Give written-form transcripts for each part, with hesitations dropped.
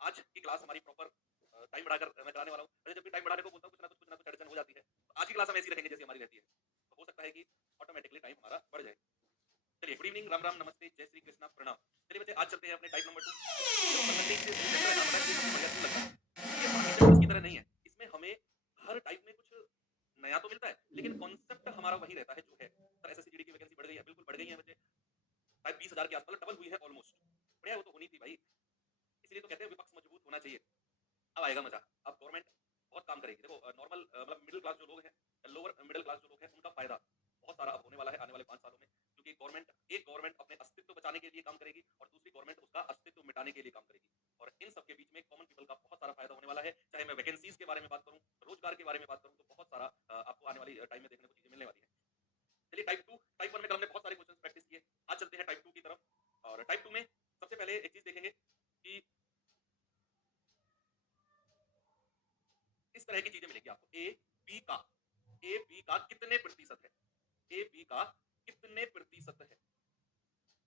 आज की क्लास हमारी प्रॉपर टाइम बढ़ाकर मैं कराने वाला हूँ। वैसे जब भी टाइम बढ़ाने को बोलता हूँ कुछ ना कुछ अड़चन हो जाती है। तो आज की क्लास हम ऐसी रखेंगे जैसी हमारी रहती है। तो हो सकता है कि ऑटोमेटिकली टाइम हमारा बढ़ जाए। चलिए गुड इवनिंग, राम राम, नमस्ते, जय श्री कृष्णा, प्रणाम। चलिए बच्चे आज चलते हैं अपने टाइप नंबर 2। ये जो परसेंटेज से चैप्टर है ना, पता है ये सबसे बढ़िया क्यों लगता है? ये बाकी चैप्टर्स की तरह नहीं है। इसमें हमें हर टाइप में कुछ नया तो मिलता है, लेकिन कॉन्सेप्ट हमारा वही रहता है जो है। सर एसएससीजीडी की वैकेंसी बढ़ गई है, बिल्कुल बढ़ गई है बच्चे। टाइप 20,000 के आसपास डबल हुई है ऑलमोस्ट। बढ़िया, वो तो होनी थी भाई। इसलिए तो कहते हैं विपक्ष मजबूत होना चाहिए। अब आएगा मजा। अब गवर्नमेंट बहुत काम करेगी। देखो नॉर्मल मतलब मिडिल क्लास जो लोग हैं, लोअर मिडिल क्लास जो लोग हैं, उनका फायदा बहुत सारा अब होने वाला है आने वाले 5 सालों में। क्योंकि गवर्नमेंट अपने अस्तित्व बचाने के लिए काम करेगी और दूसरी गवर्नमेंट उसका अस्तित्व मिटाने के लिए काम करेगी। और इन सब के बीच में कॉमन पीपल का बहुत सारा फायदा होने वाला है। चाहे मैं वैकेंसीज के बारे में बात करूं, रोजगार के बारे में बात करूं, तो बहुत सारा आपको आने वाली टाइम में देखने को चीजें मिलने वाली है। चलिए टाइप 2, टाइप 1 में कल हमने बहुत सारे क्वेश्चन प्रैक्टिस किए। आज चलते हैं टाइप 2 की तरफ। और टाइप 2 में सबसे पहले एक चीज देखेंगे कि इस तरह की चीजें मिलेंगी आपको। ए बी का कितने प्रतिशत है? ए बी का कितने प्रतिशत है?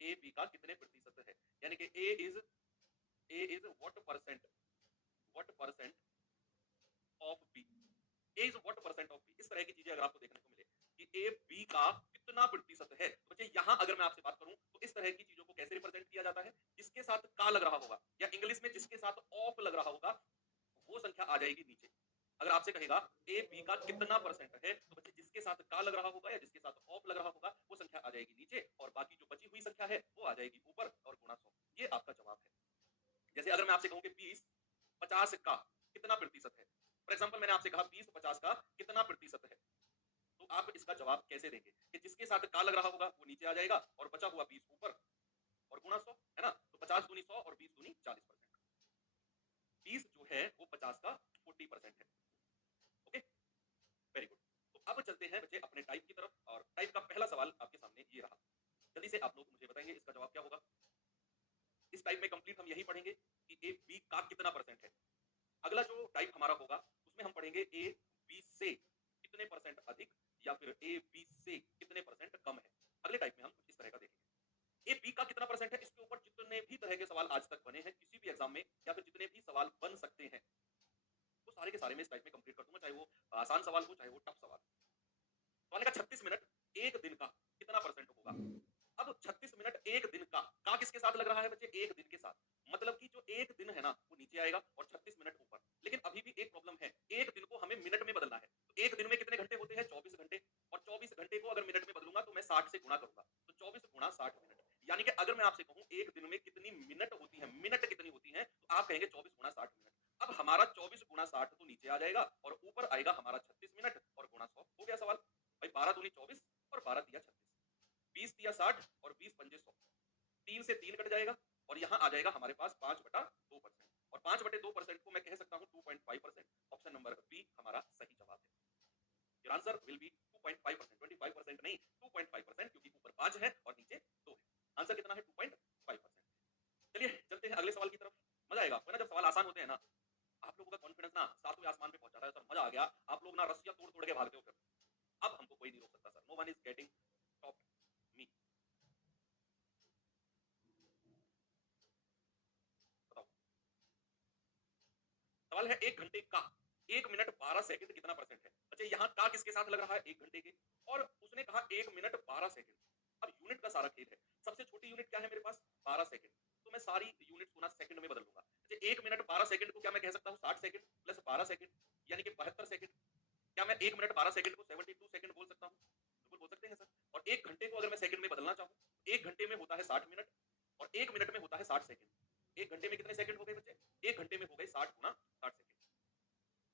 ए बी का कितने प्रतिशत है? यानी कि A is what percent of B. A is what percent of B. इस तरह की चीजें अगर आपको देखने को मिले कि ए बी का कितना प्रतिशत है, तो बच्चे यहां अगर मैं आपसे बात करूं तो इस तरह की चीजों को कैसे रिप्रेजेंट किया जाता है? जिसके साथ का लग रहा होगा या इंग्लिश में जिसके साथ ऑफ लग रहा होगा, वो संख्या आ जाएगी नीचे। अगर आपसे कहेगा ए बी का कितना परसेंट है, तो बच्चे जिसके साथ का लग रहा होगा या जिसके साथ ऑफ लग रहा होगा, वो संख्या आ जाएगी नीचे और बाकी जो बची हुई संख्या है वो आ जाएगी ऊपर और गुणा 100। ये आपका जवाब है। जैसे अगर मैं आपसे कहूं कि 20 50 का कितना प्रतिशत है, फॉर एग्जाम्पल मैंने आपसे कहा 20 50 का कितना प्रतिशत है, तो आप इसका जवाब कैसे देंगे? कि जिसके साथ का लग रहा होगा वो नीचे आ जाएगा और बचा हुआ 20 ऊपर और गुणा 100, है ना? तो 50 दूनी 100 और 20 दूनी 40%। 20 जो है वो 50 का 40% है। Okay, very good. तो अब चलते हैं बच्चे अपने टाइप की तरफ और टाइप का पहला सवाल आपके सामने ये रहा। जल्दी से आप लोग मुझे बताएंगे इसका जवाब क्या होगा। इस टाइप में कंप्लीट हम यही पढ़ेंगे कि ए बी का कितना परसेंट है। अगला जो टाइप हमारा होगा उसमें हम पढ़ेंगे ए बी से कितने परसेंट अधिक या फिर ए बी से कितने परसेंट कम है। अगले टाइप में हम कुछ इस तरह का देखेंगे। ए बी का कितना परसेंट है, इसके ऊपर जितने भी तरह के सवाल आज तक बने हैं किसी भी एग्जाम में या फिर जितने भी सवाल बन सकते हैं, वो सारे के सारे मैं इस टाइप में कंप्लीट कर दूंगा, चाहे वो आसान सवाल हो चाहे वो टफ सवाल। तो आने का 36 मिनट एक दिन का कितना परसेंट होगा? अब 36 मिनट एक दिन का किसके साथ लग रहा है बच्चे? एक दिन के साथ। मतलब कि जो एक दिन है ना वो नीचे आएगा और 36 मिनट ऊपर। लेकिन अभी भी एक प्रॉब्लम है, एक दिन को हमें मिनट में बदलना है। तो एक दिन में कितने घंटे होते हैं? 24 घंटे। और 24 घंटे को अगर मिनट में बदलूंगा तो मैं 60 से गुणा करूंगा, तो 24 गुणा 60 मिनट। यानी कि अगर मैं आपसे कहूं एक दिन में कितनी मिनट होती है, मिनट कितनी होती है, तो आप कहेंगे 24 गुणा 60 मिनट। अब हमारा 24 गुणा 60 तो नीचे आ जाएगा और ऊपर आएगा हमारा 36 मिनट और गुणा 100। हो गया सवाल। भाई 12 दूनी 24 और 12 दिया 36, 20 दिया 60 और 20 पंजे 100। 3 से 3 कट जाएगा और यहाँ आ जाएगा हमारे पास 5/2%। और 5/2% को मैं कह सकता हूँ 2.5%। ऑप्शन नंबर बी हमारा सही जवाब है। योर आंसर विल बी 2.5%, 25% नहीं 2.5%, क्योंकि ऊपर 5 है और नीचे 2 है। आंसर कितना है? 2.5%। चलिए चलते हैं अगले सवाल की तरफ। मजा आएगा आपको ना जब सवाल आसान होते हैं ना। आप लोगों का कॉन्फिडेंस ना सातवें आसमान पे पहुंच जाता है सर, मजा आ गया। आप लोग ना रस्सियां तोड़ तोड़ के भागते हो फिर। अब हमको कोई नहीं रोक सकता sir, no one is getting top me. बताओ। सवाल है 1 घंटे का 1 मिनट 12 सेकंड कितना परसेंट है? अच्छा यहाँ का किसके साथ लग रहा है? 1 घंटे के। और उसने कहा 1 मिनट 12 सेकंड। अब यूनिट का सारा खेल है। सबसे छोटी यूनिट क्या है मेरे पास? 12 सेकंड। तो मैं सारी यूनिट को ना सेकंड में बदल लूंगा। अच्छा 1 मिनट 12 सेकंड को क्या मैं कह सकता हूँ 60 सेकंड प्लस 12 सेकंड, यानी कि 72 सेकंड। क्या मैं 1 मिनट 12 सेकंड को 72 सेकंड बोल सकता हूँ? बिल्कुल बोल सकते हैं सर। और 1 घंटे को अगर मैं सेकंड में बदलना चाहूँ, 1 घंटे में होता है 60 मिनट और 1 मिनट में होता है 60 सेकंड। 1 घंटे में कितने सेकंड हो गए बच्चे? 1 घंटे में हो गए 60 गुना 60 सेकंड।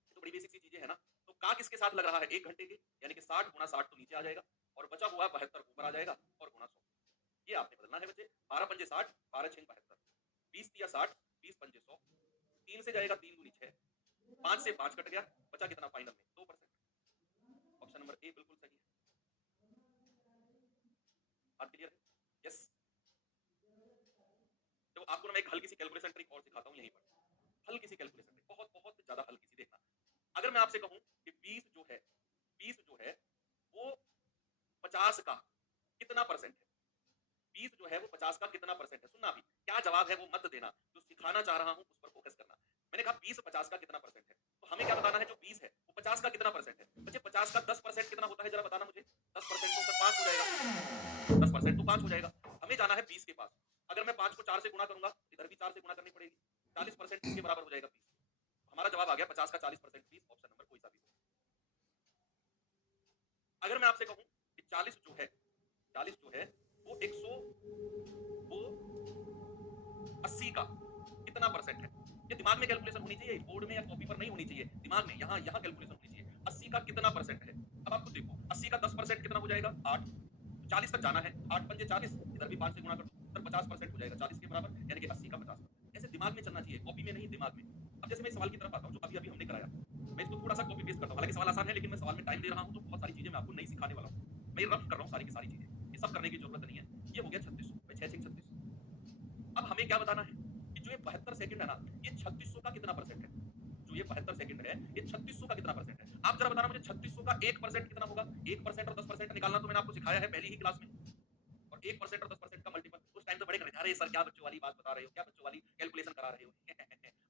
ये तो बड़ी बेसिक सी चीजें है ना। तो का किसके साथ लग रहा है? 1 घंटे के, यानी कि 60 गुना 60 तो नीचे आ जाएगा और बचा हुआ 72 ऊपर आ जाएगा और गुणा 100। ये आपने बदलना है बच्चे। 12 पंजे 60, 12 छंग 72, 20 दिया 60, 20 पंजे 100, 3 से जाएगा 3 दूनी 6, 5 से 5 कट गया, बचा कितना फाइनल में? 2%। ऑप्शन नंबर ए बिल्कुल सही है। बात क्लियर है? यस। तो आपको ना मैं एक हल्की सी कैलकुलेशन ट्रिक और सिखाता हूँ यहीं पर। हल्की सी कैलकुलेशन ट्रिक, बहुत बहुत ज्यादा हल्की सी, देखना। अगर मैं आपसे कहूं कि 20 जो है वो 50 का कितना परसेंट है? 20 जो है वो 50 का कितना परसेंट है? सुनना, अभी क्या जवाब है वो मत देना, जो सिखाना चाह रहा हूं उस पर फोकस करना। मैंने कहा 20 50 का कितना परसेंट है, तो हमें क्या बताना है जो 20 है वो 50 का कितना परसेंट है। बच्चे 50 का 10% कितना होता है जरा बताना मुझे। 10% तो फिर 5 हो जाएगा, 10% तो 5 हो जाएगा। हमें जाना है 20 के पास। अगर मैं 5 को 4 से गुणा करूंगा, इधर भी 4 से गुणा करनी पड़ेगी। 40% किसके बराबर हो जाएगा 20। हमारा जवाब आ गया 50 का 40% 20, ऑप्शन नंबर कोई सा भी हो। अगर मैं आपसे कहूं कि 40 जो है, 40 जो है वो 100 वो 80 का कितना परसेंट है। ये दिमाग में कैलकुलेशन होनी चाहिए, बोर्ड में या कॉपी पर नहीं होनी चाहिए, दिमाग में यहाँ यहाँ कैलकुलेशन होनी चाहिए। 80 का कितना परसेंट है। अब आप खुद देखो 80 का 10% कितना हो जाएगा 8, 40 तक जाना है, 8 पंजे 40, इधर भी 5 से गुणा कर दो, इधर 50% हो जाएगा 40 के बराबर, यानी कि 80 का 50%। ऐसे दिमाग में चलना चाहिए, कॉपी में नहीं, दिमाग में। अब जैसे मैं इस सवाल की तरफ आता हूँ जो अभी अभी हमने कराया, मैं इसको थोड़ा सा कॉपी पेस्ट करता हूँ। हालांकि सवाल आसान है लेकिन मैं सवाल में टाइम दे रहा हूँ तो बहुत सारी चीजें मैं आपको नहीं सिखाने वाला हूँ, मैं ये रफ कर रहा हूँ सारी की सारी चीजें, ये सब करने की जरूरत नहीं है। ये हो गया 3600, 6 अब हमें क्या बताना है कि जो ये 72 सेकंड है ना, ये 3600 का कितना परसेंट है। जो ये 72 सेकंड है ये 3600 का कितना परसेंट है। आप जरा बताना मुझे 3600 का 1% कितना होगा। 1% और 10% निकालना तो मैंने आपको सिखाया है पहली ही क्लास में। और 1% और 10% का मल्टीपल उस टाइम तो बड़े कर अरे सर क्या बच्चों वाली बात बता रहे हो, क्या बच्चों वाली कैलकुलेशन करा रहे हो।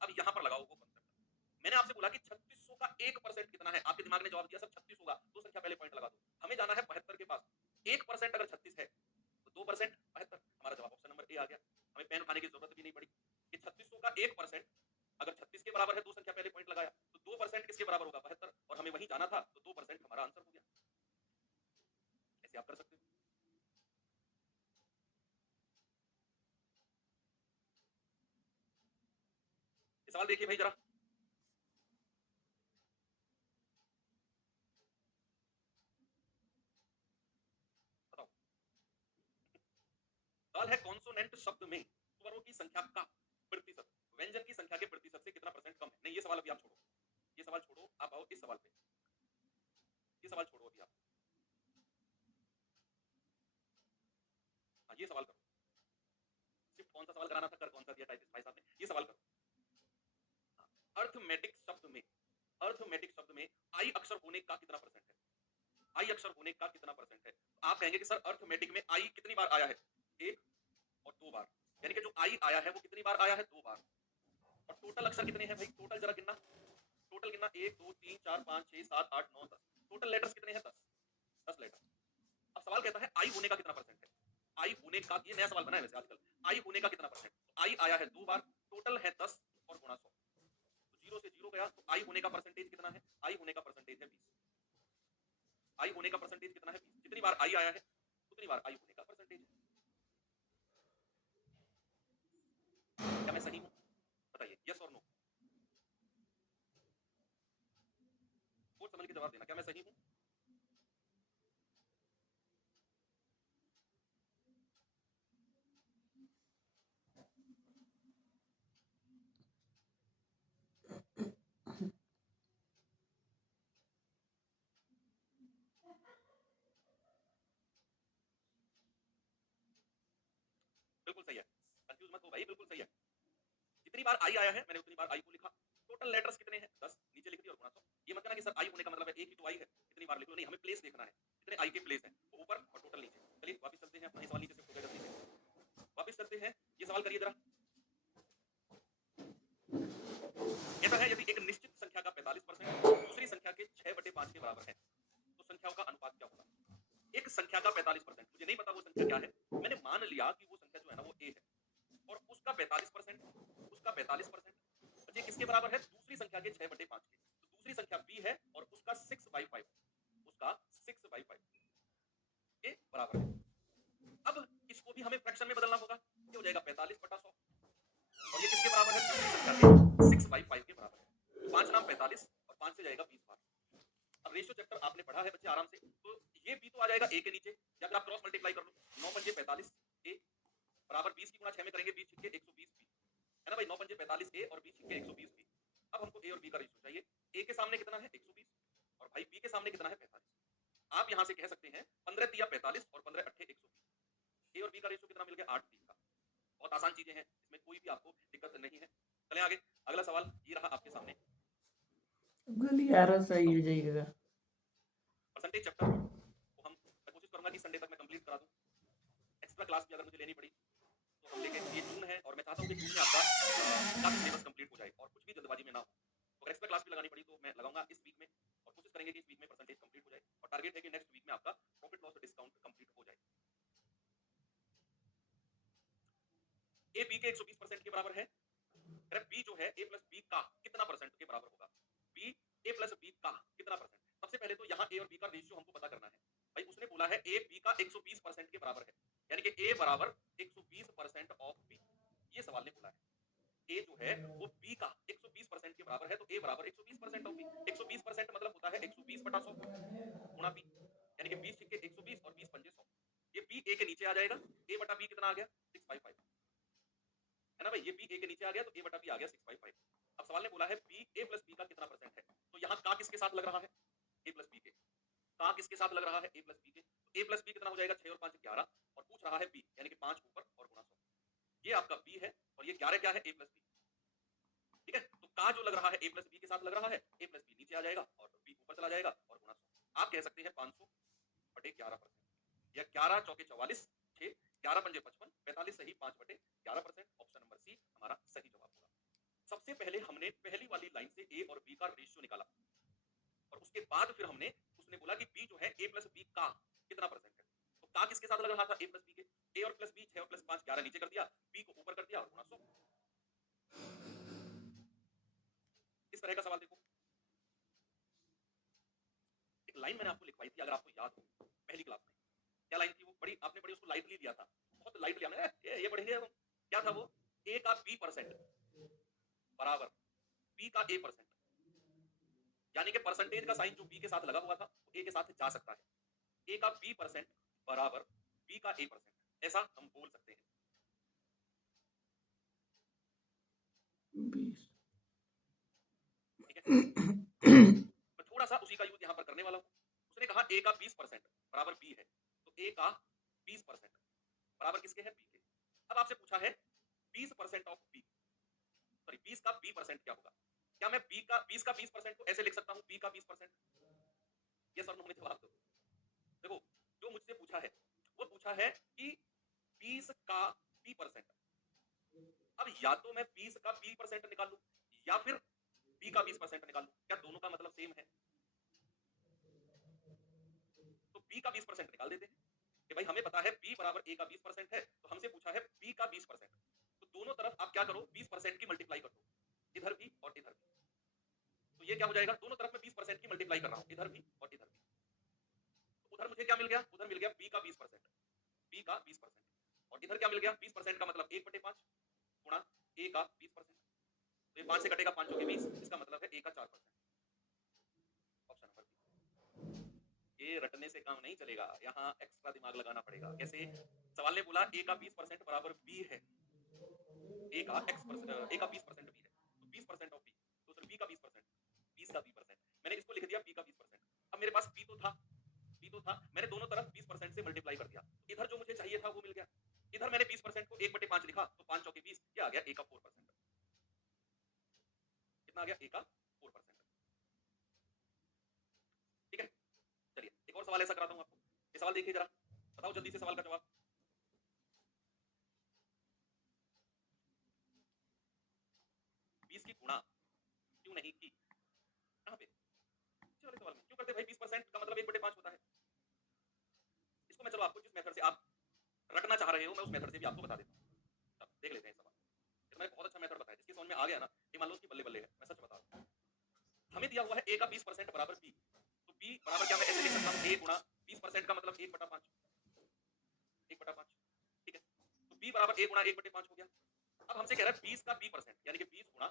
अब यहाँ पर लगाओ वो कॉन्सेप्ट। मैंने आपसे बोला कि 3600 का 1% कितना है। आपके दिमाग ने जवाब दिया सर 36 होगा, दो संख्या पहले पॉइंट लगा दो। हमें जाना है 72 के पास। 1% अगर 36 है तो 2% 72, हमारा जवाब ऑप्शन नंबर ए आ गया। हमें पेन उठाने की जरूरत भी नहीं पड़ी कि 3600 का 1% अगर 36 के बराबर है, दो संख्या पहले पॉइंट लगाया तो 2% किसके बराबर होगा 72, और हमें वहीं जाना था तो 2% हमारा आंसर हो गया। ऐसे आप कर सकते हो। ये सवाल देखिए भाई जरा, बताओ। सवाल है कॉन्सोनेंट शब्द में स्वरों की संख्या का प्रतिशत व्यंजन की संख्या के प्रतिशत से कितना परसेंट कम है। नहीं ये सवाल अभी आप छोड़ो, ये सवाल छोड़ो, आप आओ इस सवाल पे। ये सवाल छोड़ो अभी आप, हाँ ये सवाल करो। सिर्फ कौन सा सवाल कराना था, कर कौन सा दिया टाइपिस्ट भाई साहब ने, ये सवाल करो। हाँ, अर्थमेटिक शब्द में, अर्थमेटिक शब्द में आई अक्षर होने का कितना परसेंट है। आई अक्षर होने का कितना परसेंट है। आप कहेंगे कि सर अर्थमेटिक में आई कितनी बार आया है, एक और दो बार, यानी कि जो आई आया है वो कितनी बार आया है, दो बार। और टोटल अक्षर कितने हैं भाई, टोटल जरा गिनना, टोटल गिनना 1 2 3 4 5 6 7 8 9 10, टोटल लेटर्स कितने हैं 10, 10 लेटर। अब सवाल कहता है आई होने का कितना परसेंट है। आई होने का, ये नया सवाल बना है वैसे आजकल, आई होने का कितना परसेंट। तो आई आया है दो बार, टोटल है 10 और गुणा 100, तो जीरो से जीरो गया, तो आई होने का परसेंटेज कितना है, आई होने का परसेंटेज है 20। आई होने का परसेंटेज कितना है 20, जितनी बार आई आया है उतनी बार आई होने का परसेंटेज है। क्या मैं सही हूं, बताइए यस और नो, सोच समझ के जवाब देना, क्या मैं सही हूं। बिल्कुल सही है, कंफ्यूज मत हो भाई, बिल्कुल सही है। जितनी बार आई आया है मैंने उतनी बार आई को लिखा। टोटल लेटर्स कितने हैं 10, नीचे लिख दिया और गुणा 100। ये मत कहना कि सर आई होने का मतलब है एक ही तो आई है कितनी बार लिख लो, नहीं हमें प्लेस देखना है, कितने आई के प्लेस हैं, वो ऊपर और टोटल नीचे। चलिए वापस चलते हैं, अपना ये सवाल नीचे शिफ्ट हो गया जल्दी से, वापस चलते हैं। ये सवाल करिए जरा। कहता है यदि एक निश्चित संख्या का 45% दूसरी संख्या के 6/5 के बराबर है तो संख्याओं का अनुपात क्या होगा। एक संख्या का 45%, मुझे नहीं पता वो संख्या क्या है, मैंने मान लिया कि वो संख्या जो है ना वो ए है, और उसका 45%, उसका 45% ये किसके बराबर है, दूसरी संख्या के 6/5 के। तो दूसरी संख्या बी है और उसका 6/5, उसका 6/5 के बराबर है। अब इसको भी हमें फ्रैक्शन में बदलना होगा, ये हो जाएगा 45/100, और ये किसके बराबर है, दूसरी संख्या के 6/5 के बराबर है। तो 5 नाम 45 और 5 से जाएगा 20 बार। अब रेशियो चैप्टर आपने पढ़ा है बच्चे आराम से, तो ये बी तो आ जाएगा ए के नीचे, या फिर आप क्रॉस मल्टीप्लाई कर लो, 9 पंजे 45 ए बराबर 20 की गुणा 6 में करेंगे 20 छिक्के 120 बी, है ना भाई, 9 पंजे 45 ए और 20 छिक्के 120 बी। अब हमको ए और बी का रेशियो चाहिए, ए के सामने कितना है 120 और भाई बी के सामने कितना है 45। आप यहां से कह सकते हैं 15 तिया 45 और 15 अट्ठे 120। ए और बी का रेशियो कितना मिल गया 8:3 का। बहुत आसान चीजें हैं, इसमें कोई भी आपको दिक्कत नहीं है। चलें आगे, अगला सवाल ये रहा आपके सामने। गली 11 सही हो जाएगा। परसेंटेज चैप्टर को हम, मैं कोशिश करूंगा कि संडे तक मैं कंप्लीट करा दूं। एक्स्ट्रा क्लास भी अगर मुझे लेनी पड़ी तो हम लेके, ये जून है और मैं चाहता हूं कि जून में आपका काफी सिलेबस कंप्लीट हो जाए। जाए और कुछ भी जल्दबाजी में ना हो। तो अगर एक्स्ट्रा क्लास भी लगानी पड़ी तो मैं लगाऊंगा इस वीक में, और कोशिश करेंगे कि इस वीक में परसेंटेज कंप्लीट हो जाए, और टारगेट है कि नेक्स्ट वीक में आपका प्रॉफिट लॉस डिस्काउंट कंप्लीट हो जाए। ए बी के 120% के बराबर है। अरे बी जो है ए प्लस बी का कितना परसेंट के बराबर होगा? बी ए प्लस बी का कितना परसेंट? सबसे पहले तो यहाँ ए और बी का रेशियो हमको पता करना है। भाई उसने बोला है ए बी का 120% के बराबर है, यानी कि ए बराबर 120% ऑफ बी, ये सवाल ने बोला है। ए जो है वो बी का 120% के बराबर है, तो ए बराबर 120% ऑफ बी। 120% मतलब होता है 120 बटा 100 गुणा बी, यानी कि 20 छिक्के 120 और 20 पंजे 100। ये बी ए के नीचे आ जाएगा, ए बटा बी कितना आ गया? 655, है ना भाई? ये बी ए के नीचे आ गया तो ए बटा बी आ गया 655। अब सवाल ने बोला है बी ए प्लस बी का कितना परसेंट है, तो यहाँ का किसके साथ लग रहा है? ए प्लस बी के। का किसके साथ लग रहा है? ए प्लस बी के। तो ए प्लस बी कितना हो जाएगा? 6 और 5 11, और पूछ रहा है बी, यानी कि 5 ऊपर और गुणा 100। ये आपका बी है, और ये 11 क्या है? ए प्लस बी। ठीक है, तो का जो लग रहा है ए प्लस बी के साथ लग रहा है, ए प्लस बी नीचे आ जाएगा और बी ऊपर चला जाएगा और गुणा 100। आप कह सकते हैं 500 बटे 11%, या 11 चौके 44, 6 11 पंजे 55, 45 सही 5 बटे 11%। ऑप्शन नंबर सी हमारा सही जवाब होगा। सबसे पहले हमने पहली वाली लाइन से ए और बी का रेशियो निकाला, और उसके बाद फिर हमने उसने बोला कि बी जो है ए प्लस बी का कितना परसेंट है, तो का किसके साथ लग रहा था? ए प्लस बी के। ए और प्लस बी 6 और प्लस 5 11 नीचे कर दिया, बी को ऊपर कर दिया और गुणा 100। इस तरह का सवाल देखो। एक लाइन मैंने आपको लिखवाई थी, अगर आपको याद हो पहली क्लास में, क्या लाइन थी वो? बड़ी आपने बड़ी उसको लाइटली लिया था, बहुत लाइट लिया मैंने, ये पढ़ेंगे हम। क्या था वो? ए का बी परसेंट बराबर बी का ए परसेंट, यानी कि परसेंटेज का साइन जो बी के साथ लगा हुआ था वो ए के साथ जा सकता है। ए का बी परसेंट बराबर बी का ए परसेंट, ऐसा हम बोल सकते हैं। 20। ठीक है, मैं थोड़ा सा उसी का यूज यहाँ पर करने वाला हूँ। उसने कहा ए का 20% बराबर बी है, तो ए का 20% बराबर किसके है? बी के। अब आपसे पूछा है 20% ऑफ बी, सॉरी 20 का बी परसेंट क्या होगा? क्या मैं बी का 20 का 20% को ऐसे लिख सकता हूँ, बी का 20%? ये सर हमें जवाब दो। देखो, जो मुझसे पूछा है वो पूछा है कि 20 का बी परसेंट। अब या तो मैं 20 का बी परसेंट निकाल लूं, या फिर बी का 20% निकाल लूं। क्या दोनों का मतलब सेम है? तो बी का 20% निकाल देते हैं कि भाई हमें पता है बी बराबर ए का 20% है, तो हमसे पूछा है बी का 20%। तो दोनों तरफ आप क्या करो, 20% की मल्टीप्लाई कर दो, इधर भी और इधर भी। तो ये क्या हो जाएगा? दोनों तरफ मैं 20% की मल्टीप्लाई कर रहा हूँ, इधर भी और इधर भी। तो उधर मुझे क्या मिल गया? उधर मिल गया बी का 20%, बी का 20%, और इधर क्या मिल गया? 20% का मतलब 1/5 गुणा ए का 20%। तो ये 5 से कटेगा, 5 चौके 20, इसका मतलब है ए का 4%। Option number B. ये रटने से काम नहीं चलेगा, यहाँ एक्स्ट्रा दिमाग लगाना पड़ेगा। कैसे? सवाल ने बोला ए का 20% बराबर बी है, ए का ए का 20% बी है, तो 20% ऑफ बी, तो सर बी का 20%, 20 का 20%, मैंने इसको लिख दिया बी का 20%। अब मेरे पास बी तो था, मैंने दोनों तरफ 20% से मल्टीप्लाई कर दिया, तो इधर जो मुझे चाहिए था वो मिल गया। इधर मैंने 20% को 1/5 लिखा, तो 5 चौके 20, ये आ गया ए का 4%। कितना आ गया? ए का 4%। ठीक है, चलिए एक और सवाल ऐसा कराता हूँ आपको। ये सवाल देखिए जरा, बताओ जल्दी से सवाल का जवाब। 20 की गुणा क्यों नहीं की? कहाँ पे? पीछे वाले सवाल में क्यों करते भाई? 20% का मतलब 1/5 होता है। इसको मैं चलो आपको जिस मेथड से आप रटना चाह रहे हो, मैं उस मेथड से भी आपको बता देता हूँ। अब देख लेते हैं सवाल। ये मैंने बहुत अच्छा मेथड बताया, जिसकी समझ में आ गया ना, ये मान लो उसकी बल्ले बल्ले है, मैं सच बता रहा हूँ। हमें दिया हुआ है ए का 20% बराबर बी, तो बी बराबर क्या मैं ऐसे लिख सकता हूँ? ए गुणा 20% का मतलब 1/5, 1/5। ठीक है, तो बी बराबर ए गुणा 1/5 हो गया। अब हमसे कह रहा है 20 का बी परसेंट, यानी कि 20 गुणा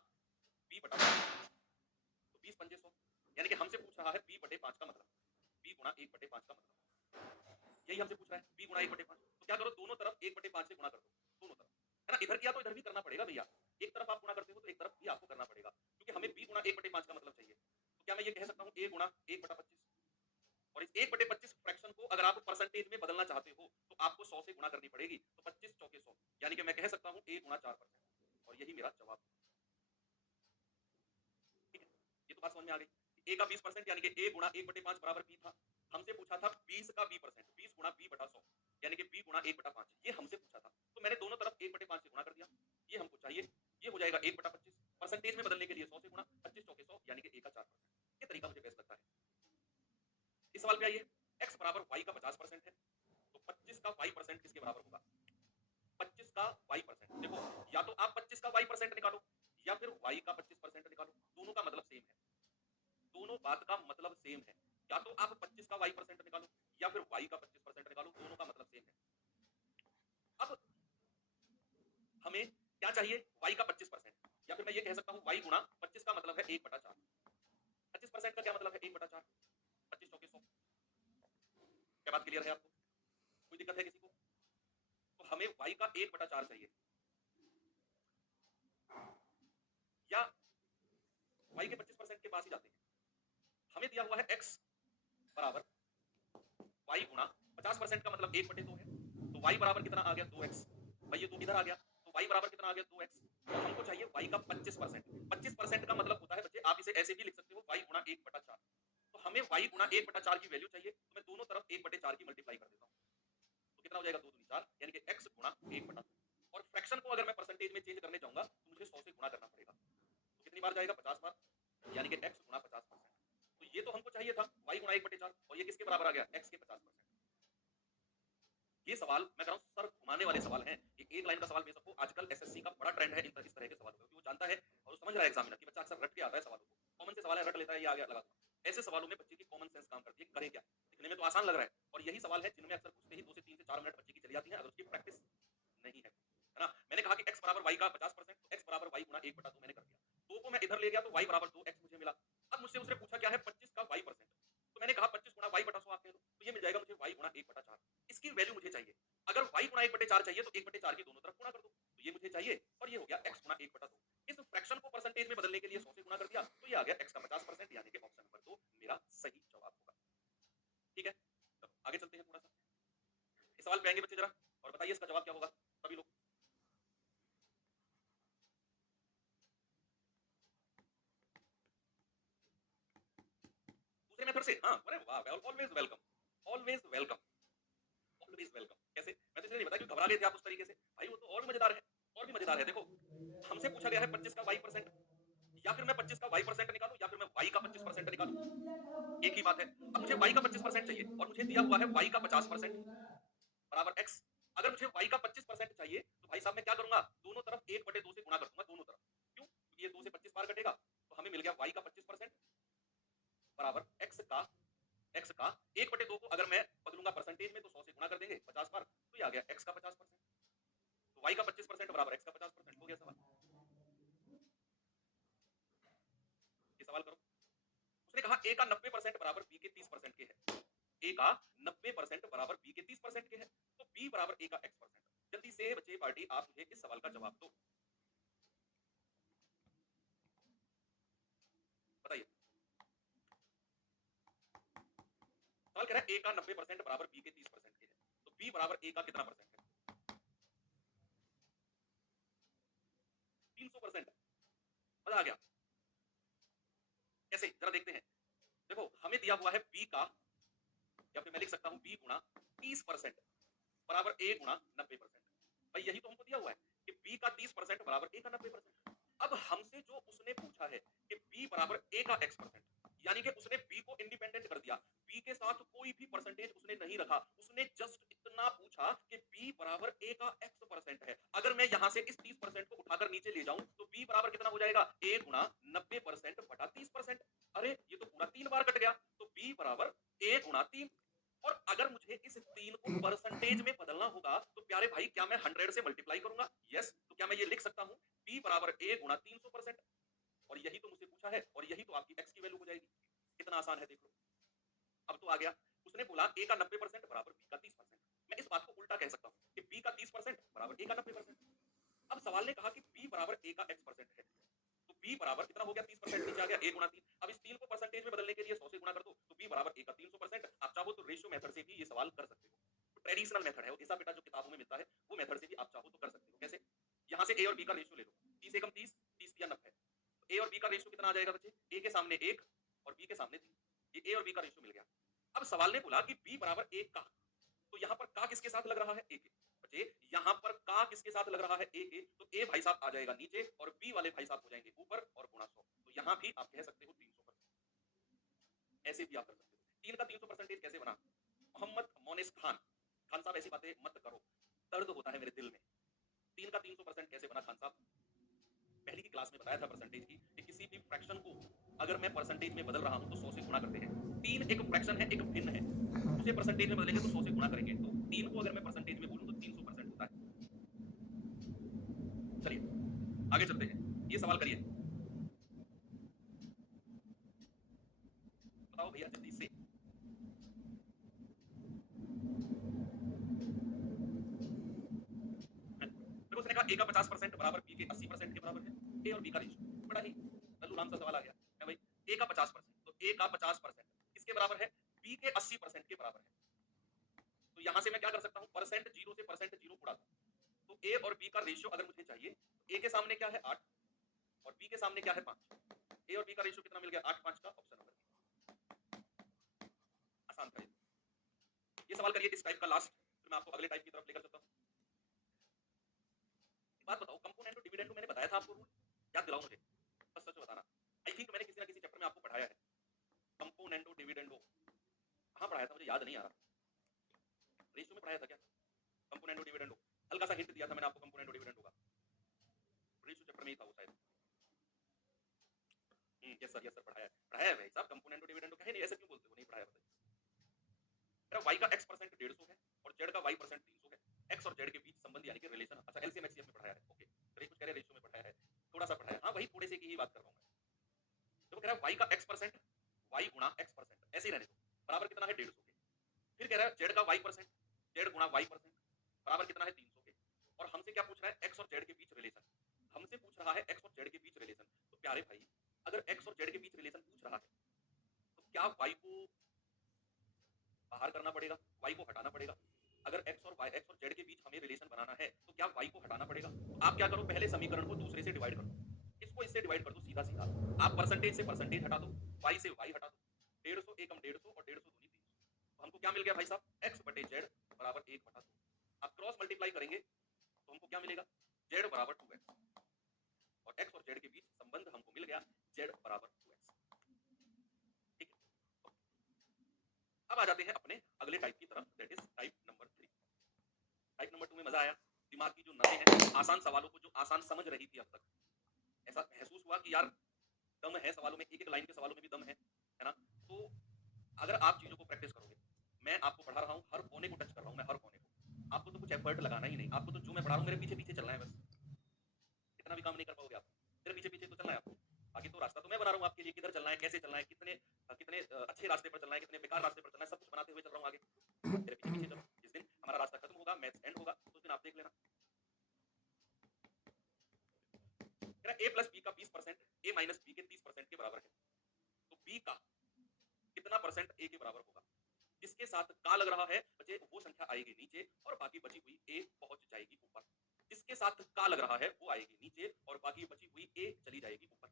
बी बटा 5, तो 20 पंजे 100, यानी कि हमसे पूछ रहा है बी बटे 5 का मतलब, बी गुणा 1/5 का मतलब, यही हमसे पूछ रहा है, बी गुणा 1/5। तो क्या करो, दोनों तरफ 1/5 से गुणा कर दो, दोनों तरफ, है ना? इधर किया तो इधर भी करना पड़ेगा भैया, एक तरफ आप गुणा करते हो तो एक तरफ भी आपको करना पड़ेगा, क्योंकि हमें बी गुणा 1/5 का मतलब चाहिए। तो क्या मैं ये कह सकता हूँ ए गुणा 1/25, और इस 1/25 फ्रैक्शन को अगर आप परसेंटेज में बदलना चाहते हो तो आपको 100 से गुणा करनी पड़ेगी, तो 25 चौके 100, यानी कि मैं कह सकता हूँ ए गुणा 4%, और यही मेरा जवाब। ठीक है, ये तो बात समझ में आ गई। ए का 20% यानी कि ए गुणा 1/5 बराबर बी था। हमसे पूछा था 20 का बी परसेंट, 20 गुणा बी बटा 100, यानी कि बी गुणा 1/5, ये हमसे पूछा था। तो मैंने दोनों तरफ 1/5 से गुणा कर दिया, ये हमको चाहिए, ये हो जाएगा 1/25, परसेंटेज में बदलने के लिए 100 से गुणा, 25 चौके 100 यानी कि a का 4%। ये तरीका मुझे बेस्ट लगता है। इस सवाल पे आइए, x बराबर y का 50% है, तो 25 का y% किसके बराबर होगा? 25 का y%। देखो, या तो आप 25 का y% निकालो या फिर y का 25% निकालो, दोनों का मतलब सेम है। दोनों बात का मतलब सेम है। या तो आप 25 का y% निकालो या फिर y का 25% निकालो, दोनों का मतलब सेम है। अब हमें क्या चाहिए? y का 25%, या फिर मैं ये कह सकता हूं y गुणा 25 का मतलब है 1/4। 25% का क्या मतलब है? 1/4। 25 चौके 100। क्या बात क्लियर है आपको? कोई दिक्कत है किसी को? तो हमें y का 1/4 चाहिए, या y के 25% के पास ही जाते हैं। हमें दिया हुआ है x बराबर y गुणा 50% का मतलब 1/2 है, तो y बराबर कितना आ गया? 2x। भाई ये 2 किधर आ गया? तो y बराबर कितना आ गया? 2x। तो हमको चाहिए y का 25%। 25% का मतलब होता है बच्चे, आप इसे ऐसे भी लिख सकते हो, y गुणा 1/4। तो हमें y गुणा 1/4 की वैल्यू चाहिए, तो मैं दोनों तरफ 1/4 की मल्टीप्लाई कर देता हूँ। तो कितना हो जाएगा? 2 दूनी 4, यानी कि x गुणा 1/2। और फ्रैक्शन को अगर मैं परसेंटेज में चेंज करने जाऊंगा तो मुझे 100 से गुणा करना पड़ेगा। तो कितनी बार जाएगा? 50 बार, यानी कि x गुणा 50%। तो ये तो हमको चाहिए था y गुणा 1/4, और ये किसके बराबर आ गया? x के 50%। ये सवाल मैं कह रहा हूँ सर घुमाने वाले सवाल हैं। ये एक लाइन का सवाल बेशक हो, आजकल एसएससी का बड़ा ट्रेंड है इस तरह के सवालों का, क्योंकि वो जानता है और वो समझ रहा है एग्जामिनर कि बच्चा अक्सर रट के आता है सवालों को। कॉमन से सवाल है, रट लेता है, ये आ गया, लगा दूंगा। ऐसे सवालों में बच्चे की कॉमन सेंस काम करती है, करें क्या? दिखने में तो आसान लग रहा है, और यही सवाल है जिनमें अक्सर पूछते ही 2 से 3 से 4 मिनट बच्चे की चली जाती है, अगर उसकी प्रैक्टिस नहीं है ना? मैंने कहा कि x बराबर y का 50%, तो x बराबर y गुणा 1/2 मैंने कर दिया। 2 को मैं इधर ले गया तो y बराबर 2x मुझे मिला। अब मुझसे उसने पूछा क्या है? 25 का y%। तो मैंने कहा 25 गुणा y/100 आप कह दो, तो ये मिल जाएगा मुझे y गुणा 1/4। इसकी वैल्यू मुझे चाहिए। अगर y गुणा 1/4 चाहिए तो 1/4 की दोनों तरफ गुणा कर दो, तो ये मुझे चाहिए, और ये हो गया x गुणा 1/2। इस फ्रैक्शन को परसेंटेज में बदलने के लिए 100 से गुणा कर दिया, तो ये आ गया x का 50%, यानी कि ऑप्शन नंबर 2 मेरा सही जवाब होगा। ठीक है, तो आगे चलते हैं थोड़ा सा। इस सवाल पे आएंगे बच्चे जरा, और बताइए इसका जवाब क्या होगा सभी लोग। दूसरे मेथड से, हाँ, अरे वाह, always welcome, always welcome, always welcome. कैसे? मैं तो इसलिए नहीं बताया क्योंकि घबरा गए थे आप उस तरीके से। भाई वो तो और भी मजेदार है, और भी मजेदार है। देखो, हमसे पूछा गया है 25 का y%, या फिर मैं 25 का y% निकालूं या फिर मैं y का 25% निकालूं, एक ही बात है। अब मुझे y का 25% चाहिए और मुझे दिया हुआ है y का 50% बराबर x। अगर मुझे y का 25% चाहिए तो भाई साहब मैं क्या करूंगा? दोनों तरफ 1/2 से गुणा कर दूंगा, दोनों तरफ। क्यों? क्योंकि ये 2 से 25 बार कटेगा, तो हमें मिल गया y का 25% बराबर x का 1/2 को अगर मैं बदलूंगा परसेंटेज में तो 100 से गुणा कर देंगे 50 बार, तो ये आ गया x का 50%। तो y का 25% बराबर x का 50%। हो गया सवाल। ये सवाल करो। उसने कहा a का 90% बराबर b के 30% के है। a का 90% बराबर b के 30% के है, तो b बराबर a का x%। जल्दी से बच्चे पार्टी आप मुझे इस सवाल का जवाब दो। बताइए। सवाल कह रहा है a का 90% बराबर b के 30% के है, तो b बराबर a का कितना परसेंट है? 300%। मजा आ गया। कैसे? जरा देखते हैं। देखो, हमें दिया हुआ है b का, या फिर मैं लिख सकता हूं b गुणा 30% बराबर a गुणा 90%। भाई यही तो हमको दिया हुआ है कि b का 30% बराबर a का 90%। अब हमसे जो उसने पूछा है कि b बराबर a का x%, यानी कि उसने b को इंडिपेंडेंट कर दिया, b के साथ कोई भी परसेंटेज उसने नहीं रखा, उसने जस्ट इतना पूछा कि b बराबर a का x% है। अगर मैं यहां से इस 30% को उठाकर नीचे ले जाऊं तो b बराबर कितना हो जाएगा? a गुणा 90% बटा 30%। अरे ये तो पूरा 3 बार कट गया, तो b बराबर a गुणा 3। और अगर मुझे इस 3 को परसेंटेज में बदलना होगा तो प्यारे भाई क्या मैं 100 से मल्टीप्लाई करूंगा? यस। तो क्या मैं ये लिख सकता हूं b बराबर a गुणा 300%? और यही तो मुझसे पूछा है, और यही तो आपकी x की वैल्यू हो जाएगी। कितना आसान है, देख लो। अब तो आ गया। उसने बोला a का 90% बराबर b का 30%। मैं इस बात को उल्टा कह सकता हूं कि b का 30% बराबर a का 90%। अब सवाल ने कहा कि b बराबर a का x% है, तो b बराबर कितना हो गया? 30%। नीचे आ गया a गुणा 3। अब इस 3 को परसेंटेज में बदलने के लिए 100 से गुणा कर दो, तो b बराबर a का 300%। आप चाहो तो रेशियो मेथड से भी ये सवाल कर सकते हो। तो ट्रेडिशनल मेथड है, वो घिसा पिटा जो किताबों में मिलता है, वो मेथड से भी आप चाहो तो कर सकते हो। कैसे? यहाँ से a और b का रेशियो ले लो। 30 एकम 30, 30 तिया 90। तो a और b का रेशियो कितना आ जाएगा बच्चे? a के सामने 1 और b के सामने 3। ये a और b का रेशियो मिल गया। अब सवाल ने बोला कि b बराबर 1 का, तो यहाँ पर का किसके साथ लग रहा है? a के। बचे यहाँ पर का किसके साथ लग रहा है ए, तो ए भाई साहब आ जाएगा नीचे और बी वाले भाई साहब हो जाएंगे ऊपर और गुणा 100, तो यहाँ भी आप कह सकते हो 300%। ऐसे भी आप कर सकते हो। 3 का 300% कैसे बना? मोहम्मद मोनिस खान, खान साहब ऐसी बातें मत करो, दर्द होता है मेरे दिल में। 3 का 300% कैसे बना खान साहब? पहली की क्लास में बताया था परसेंटेज की कि किसी भी फ्रैक्शन को अगर मैं परसेंटेज में बदल रहा हूं तो 100 से गुणा करते हैं। 3 एक फ्रैक्शन है, एक भिन्न है, उसे परसेंटेज में बदलेंगे तो 100 से गुणा करेंगे, तो 3 को अगर मैं परसेंटेज में बोलूं तो 300% होता है। चलिए आगे चलते हैं, ये सवाल करिए, बताओ भैया जल्दी से। देखो उसने कहा ए का 50% बराबर बी के 80% के बराबर है। ए और बी का रेशियो बड़ा ही लल्लू राम सा सवाल आ गया है भाई। ए का 50%, तो ए का 50% किसके बराबर है? बी के 80% के बराबर है। तो यहां से मैं क्या कर सकता हूं? परसेंट जीरो से परसेंट जीरो उड़ा दूं। तो ए और बी का रेशियो अगर मुझे चाहिए, ए के सामने क्या है 8 और बी के सामने क्या है 5। ए और बी का रेशियो कितना मिल गया? 8 5 का, ऑप्शन नंबर बी। आसान था ये सवाल करिए इस टाइप का लास्ट, फिर मैं आपको अगले टाइप की तरफ लेकर चलता हूं। बात बताओ, कंपोनेंट और डिविडेंड मैंने बताया था आपको रूल, याद दिलाओ मुझे, बस सच बताना। आई थिंक मैंने किसी ना किसी चैप्टर में आपको पढ़ाया है कंपोनेंटो डिविडेंडो। कहां पढ़ाया था मुझे याद नहीं आ रहा, रेशियो में पढ़ाया था क्या कंपोनेंटो डिविडेंडो? हल्का सा हिंट दिया था मैंने आपको कंपोनेंटो डिविडेंडो का, रेशियो चैप्टर में ही था वो शायद। यस सर पढ़ाया है भाई साहब कंपोनेंटो डिविडेंडो। कहे नहीं ऐसे क्यों बोलते हो, नहीं पढ़ाया बताइए। मेरा y का x% 150 है और z का y% 300 है। x और z के बीच संबंध यानी कि रिलेशन, अच्छा एलसीएम एचसीएफ में पढ़ाया है, ओके। चलिए कुछ कह रहे रेशियो में पढ़ाया है, थोड़ा सा पढ़ाया है, हाँ वही थोड़े से की ही बात कर रहा हूं मैं। देखो कह रहा है y का x% y गुणा x%, ऐसे ही रहने दो, बराबर कितना है 150 के। फिर कह रहा है z का y% z गुणा y% बराबर कितना है 300 के। और हमसे क्या पूछ रहा है? x और z के बीच रिलेशन, हमसे पूछ रहा है x और z के बीच रिलेशन। तो प्यारे भाई अगर x और z के बीच रिलेशन पूछ रहा है तो क्या y को बाहर करना पड़ेगा, y को हटाना पड़ेगा? अगर x और z के बीच हमें रिलेशन बनाना है तो क्या y को हटाना पड़ेगा? तो आप क्या करो, पहले समीकरण को दूसरे से डिवाइड कर दो, इसको इससे डिवाइड कर दो, सीधा सीधा आप परसेंटेज से परसेंटेज हटा दो, y से y हटा दो, 150 एकम 150 और 150 दूनी 300। तो हमको क्या मिल गया भाई साहब? x बटे z बराबर 1/2। आप क्रॉस मल्टीप्लाई करेंगे तो हमको क्या मिलेगा? z बराबर 2x और x और z के बीच संबंध हमको मिल गया z बराबर 2x। ठीक है, अब आ जाते हैं अपने अगले टाइप की तरफ, that is type number 3। Type number 2 में मजा आया, दिमाग की जो नसें हैं, आसान सवालों को जो आसान समझ रही थी अब तक, ऐसा महसूस हुआ कि यार दम है सवालों में, एक एक लाइन के सवालों में भी दम है ना? तो अगर आप चीजों को प्रैक्टिस करोगे, मैं आपको पढ़ा रहा हूँ, हर कोने को टच कर रहा हूँ मैं, हर कोने को, आपको तो कुछ एफर्ट लगाना ही नहीं, आपको तो जो मैं पढ़ा रहा हूँ मेरे पीछे पीछे चलना है बस, इतना भी काम नहीं कर पाओगे आप, मेरे पीछे पीछे तो चलना है आपको। बाकी तो रास्ता तो मैं बना रहा हूँ आपके लिए, किधर चलना है, कैसे चलना है, कितने कितने अच्छे रास्ते पर चलना है, कितने बेकार रास्ते पर चलना है, सब कुछ बनाते हुए चल रहा हूँ आगे, मेरे पीछे पीछे चलो। जिस दिन हमारा रास्ता खत्म होगा, मैथ्स एंड होगा, उस दिन आप देख लेना। a प्लस बी का 20% a माइनस बी के 30% के बराबर है, तो b का कितना परसेंट a के बराबर होगा? जिसके साथ का लग रहा है बचे वो संख्या आएगी नीचे और बाकी बची हुई a पहुंच जाएगी ऊपर। जिसके साथ का लग रहा है वो आएगी नीचे और बाकी बची हुई a चली जाएगी ऊपर।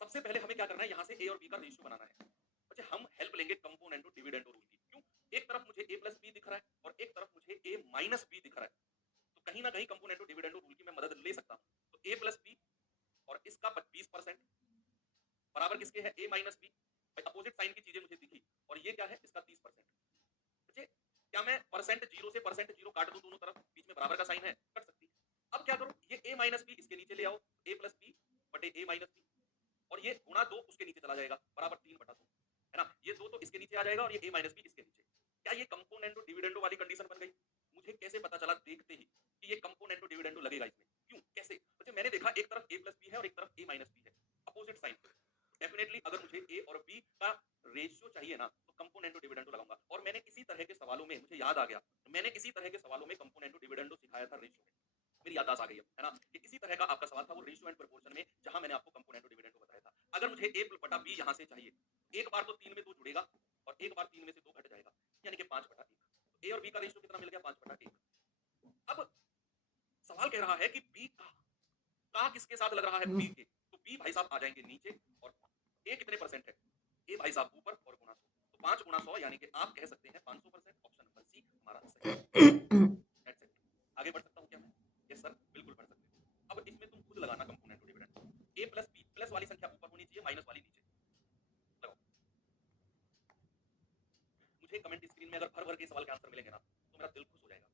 सबसे पहले हमें क्या करना है, यहाँ से a और b का रेशियो बनाना है। बच्चे हम हेल्प लेंगे कंपोनेंटो डिविडेंडो रूल की। क्यों? एक तरफ मुझे a प्लस बी दिख रहा है और एक तरफ मुझे a माइनस बी दिख रहा है, तो कहीं ना कहीं कंपोनेंटो डिविडेंडो रूल की मैं मदद ले सकता हूँ। तो a प्लस बी और इसका 20% बराबर किसके है? a minus B. Opposite sign की चीजें मुझे दिखी और ये क्या है? इसका 30%। बच्चे क्या मैं परसेंट जीरो से परसेंट जीरो काट दूं दोनों तरफ, बीच में बराबर का साइन है, कट सकती है। अब क्या करूं, ये a माइनस बी इसके नीचे ले आओ, a प्लस बी बटे a माइनस बी, और ये गुणा 2 उसके नीचे चला जाएगा, बराबर 3/2, है ना? ये 2 तो इसके नीचे आ जाएगा और ये a माइनस बी इसके नीचे। क्या ये कंपोनेंटो डिविडेंडो वाली कंडीशन बन गई? मुझे कैसे पता चला देखते ही कि ये कंपोनेंटो डिविडेंडो लगेगा इसमें? क्यों, कैसे? बच्चे मैंने देखा एक तरफ a प्लस बी है और एक तरफ a माइनस बी है, अपोजिट साइन। डेफिनेटली अगर मुझे a और b का रेशियो चाहिए ना तो कंपोनेंटो डिविडेंडो लगाऊंगा। और मैंने इसी तरह के सवालों में, मुझे याद आ गया, मैंने इसी तरह के सवालों में कंपोनेंटो डिविडेंडो सिखाया था रेशियो में, मेरी याददाश्त आ गई है ना? कि इसी तरह का आपका सवाल था वो रेशियो एंड प्रोपोर्शन में, जहां मैंने आपको कंपोनेंटो डिविडेंडो बताया था। अगर मुझे a बटा b यहां से चाहिए, एक बार तो 3 में 2 जुड़ेगा और एक बार 3 में से 2 घट जाएगा, यानी कि 5/1। तो a और b का रेशियो कितना मिल गया? 5/1। अब सवाल कह रहा है कि b का किसके साथ लग रहा है? b के, तो b भाई साहब आ जाएंगे नीचे और a कितने परसेंट है? a भाई साहब ऊपर और गुणा 100, तो 5 गुणा 100 यानी कि आप कह सकते हैं 500%, ऑप्शन नंबर सी हमारा हमारा सही है। That's it. आगे बढ़ सकता हूँ क्या मैं? यस सर, बिल्कुल बढ़ सकते हो। अब इसमें तुम खुद लगाना component to dividend. A plus B, plus वाली संख्या ऊपर होनी चाहिए, माइनस वाली नीचे। लगाओ। मुझे कमेंट स्क्रीन में अगर भर भर के सवाल के आंसर मिलेंगे ना, तो मेरा दिल खुश हो जाएगा,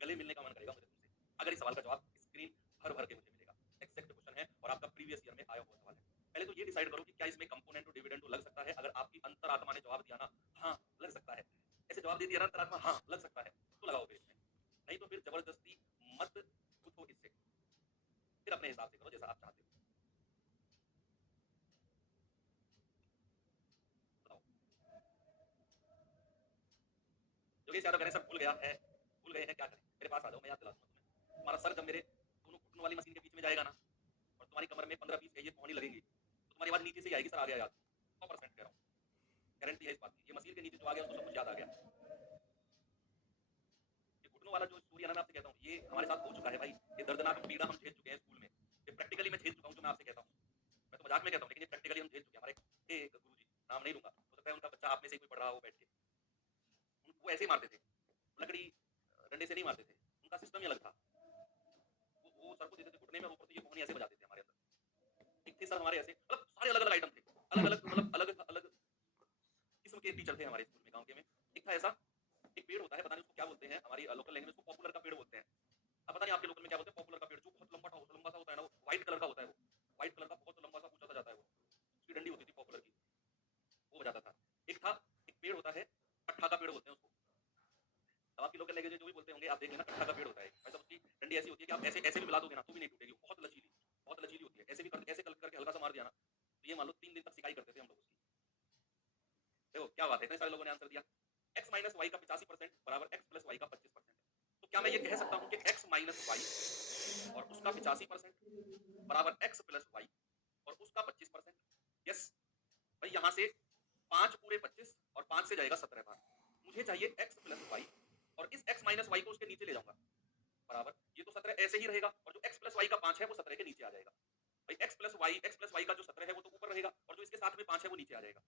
गले मिलने का मन करेगा मुझे तुमसे, अगर इस सवाल का जवाब स्क्रीन भर भर के मुझे मिलेगा। एग्जैक्ट क्वेश्चन है और आपका प्रीवियस ईयर में आया हुआ सवाल है। पहले तो ये डिसाइड करो कि क्या इसमें कंपोनेंट टू डिविडेंड लग सकता है। अगर आपकी अंतरात्मा ने जवाब दिया ना हाँ लग सकता है, ऐसे जवाब दे दिया ना अंतरात्मा हाँ लग सकता है, तो लगाओ फिर इसमें, नहीं तो फिर जबरदस्ती मत उठो इससे, फिर अपने हिसाब से करो जैसा आप चाहते हो। बताओ। योगेश यादव कह रहे हैं, सर भूल गया है, भूल गए हैं, क्या करें? मेरे पास आ जाओ, मैं याद दिला दूंगा तुम्हें। तुम्हारा सर जब मेरे दोनों घुटनों वाली मशीन के बीच में जाएगा ना, और तुम्हारी कमर में 15-20 ये कोहनी लगेंगी, तो तुम्हारी आवाज नीचे से ही आएगी, सर आ गया याद। 100% कह रहा हूँ, गारंटी है इस बात की। ये मशीन के नीचे जो आ गया उसको सब कुछ याद आ गया। ये घुटनों वाला जो स्टोरी है ना, मैं आपसे कहता हूँ, ये हमारे साथ हो चुका है भाई। ये दर्दनाक पीड़ा हम झेल चुके हैं स्कूल में, ये प्रैक्टिकली मैं झेल चुका हूँ, जो मैं आपसे कहता हूँ। मैं तो मजाक में कहता हूँ, लेकिन ये प्रैक्टिकली हम झेल चुके हैं। हमारे एक गुरुजी, नाम नहीं लूंगा, हो सकता है उनका बच्चा आप में से ही कोई पढ़ रहा हो बैठ के, वो ऐसे ही मारते थे, लकड़ी डंडे से नहीं मारते थे, उनका सिस्टम ही अलग था। वो सर को देते थे घुटने में, ऊपर तो ये कोहनी ऐसे बजाते थे हमारे अंदर। एक थे सर हमारे ऐसे, मतलब सारे अलग अलग आइटम थे, अलग अलग मतलब अलग अलग किस्म के टीचर थे हमारे स्कूल में, गांव के में। एक था ऐसा, एक पेड़ होता है, पता नहीं उसको क्या बोलते हैं, हमारी लोकल लैंग्वेज में उसको पॉपुलर का पेड़ बोलते हैं। अब पता नहीं आपके लोकल में क्या बोलते हैं, पॉपुलर का पेड़, जो बहुत लंबा सा होता है ना, वो व्हाइट कलर का होता है, वो व्हाइट कलर का बहुत लंबा सा ऊंचा सा जाता है, वो उसकी डंडी होती थी पॉपुलर की, वो बजाता था। एक था, एक पेड़ होता है, कट्ठा का पेड़ बोलते हैं उसको। अब आपकी लोकल लैंग्वेज में जो भी बोलते होंगे आप देख लेना, कट्ठा का पेड़ होता है, मतलब उसकी डंडी ऐसी होती है कि आप ऐसे ऐसे भी मिला दोगे ना तो भी नहीं टूटेगी, बहुत लचीली होती है। ऐसे भी ऐसे करके हल्का सा मार दिया ना, तो ये मान लो 3 दिन तक सिकाई करते थे हम लोग उसकी। देखो क्या बात है, इतने सारे लोगों ने आंसर दिया। x माइनस वाई का 85% बराबर x प्लस वाई का 25%। तो क्या मैं ये कह सकता हूँ कि x माइनस वाई और उसका 85% बराबर x प्लस वाई और उसका 25%? यस भाई, यहाँ से 5 पूरे 25 और 5 से जाएगा 17 बार। मुझे चाहिए x प्लस वाई और इस x माइनस वाई को उसके नीचे ले जाऊंगा, बराबर ये तो 17 ऐसे ही रहेगा, और जो x प्लस वाई का 5 है वो 17 के नीचे आ जाएगा। भाई x प्लस वाई का जो 17 है वो तो ऊपर रहेगा, और जो इसके साथ में 5 है वो नीचे आ जाएगा।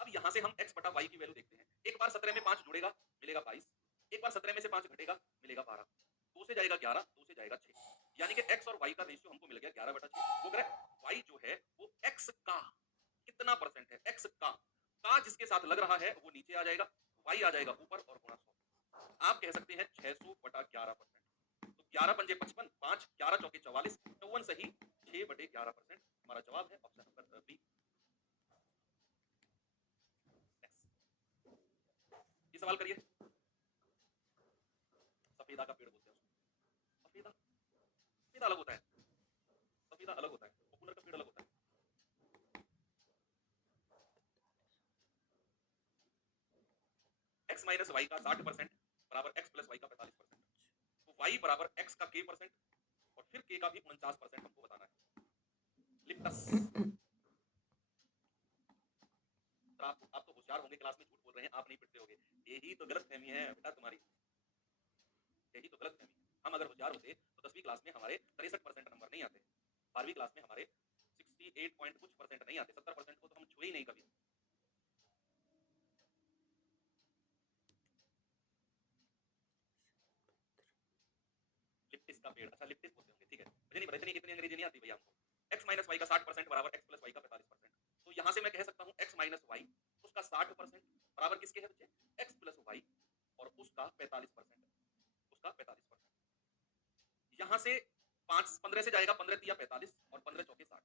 अब यहाँ से हम x बटा वाई की वैल्यू देखते हैं। एक बार 17 में 5 जुड़ेगा मिलेगा 22, एक बार 17 में से 5 घटेगा मिलेगा 12, 2 से जाएगा 11, 2 से जाएगा 6, यानी कि x और y का रेशियो हमको मिल गया 11/6। वो कह रहा है y जो है वो x का कितना परसेंट है, x का जिसके साथ लग रहा है वो नीचे आ जाएगा, y आ जाएगा ऊपर और गुणा 100। आप कह सकते हैं 600/11%। तो 11 पंजे 55, 5 11 चौके 44, 54 सही, 6/11%। हमारा जवाब है ऑप्शन नंबर बी। ये सवाल करिए। सफेदा का पेड़ बोलते हैं उसको। सफेदा, सफेदा अलग होता है, सफेदा अलग होता है, पॉपुलर का पेड़ अलग होता है। x माइनस वाई का 60% बराबर x प्लस वाई का 45%। तो y बराबर x का k परसेंट और फिर k का भी 49% हमको बताना है। लिप्टस। आप तो होशियार होंगे, क्लास में झूठ बोल रहे हैं, आप नहीं पिटते होंगे। यही तो गलत फहमी है बेटा तुम्हारी, यही तो गलत फहमी। हम अगर होशियार होते तो 10वीं क्लास में हमारे 63% नंबर नहीं आते, 12वीं क्लास में हमारे 68 पॉइंट कुछ परसेंट नहीं आते, 70% को तो हम छुए ही नहीं कभी। लिप्टिस का पेड़, अच्छा लिप्टिस बोलते होंगे, ठीक है, मुझे नहीं पता, इतनी अंग्रेजी नहीं आती भैया हमको। x माइनस वाई का 60% बराबर x प्लस वाई का 45%। तो यहाँ से मैं कह सकता हूँ x माइनस वाई उसका 60% बराबर किसके है बच्चे, x प्लस वाई और उसका 45%, उसका 45%। यहाँ से 15 से जाएगा, 15 तिया 45 और 15 चौके 60।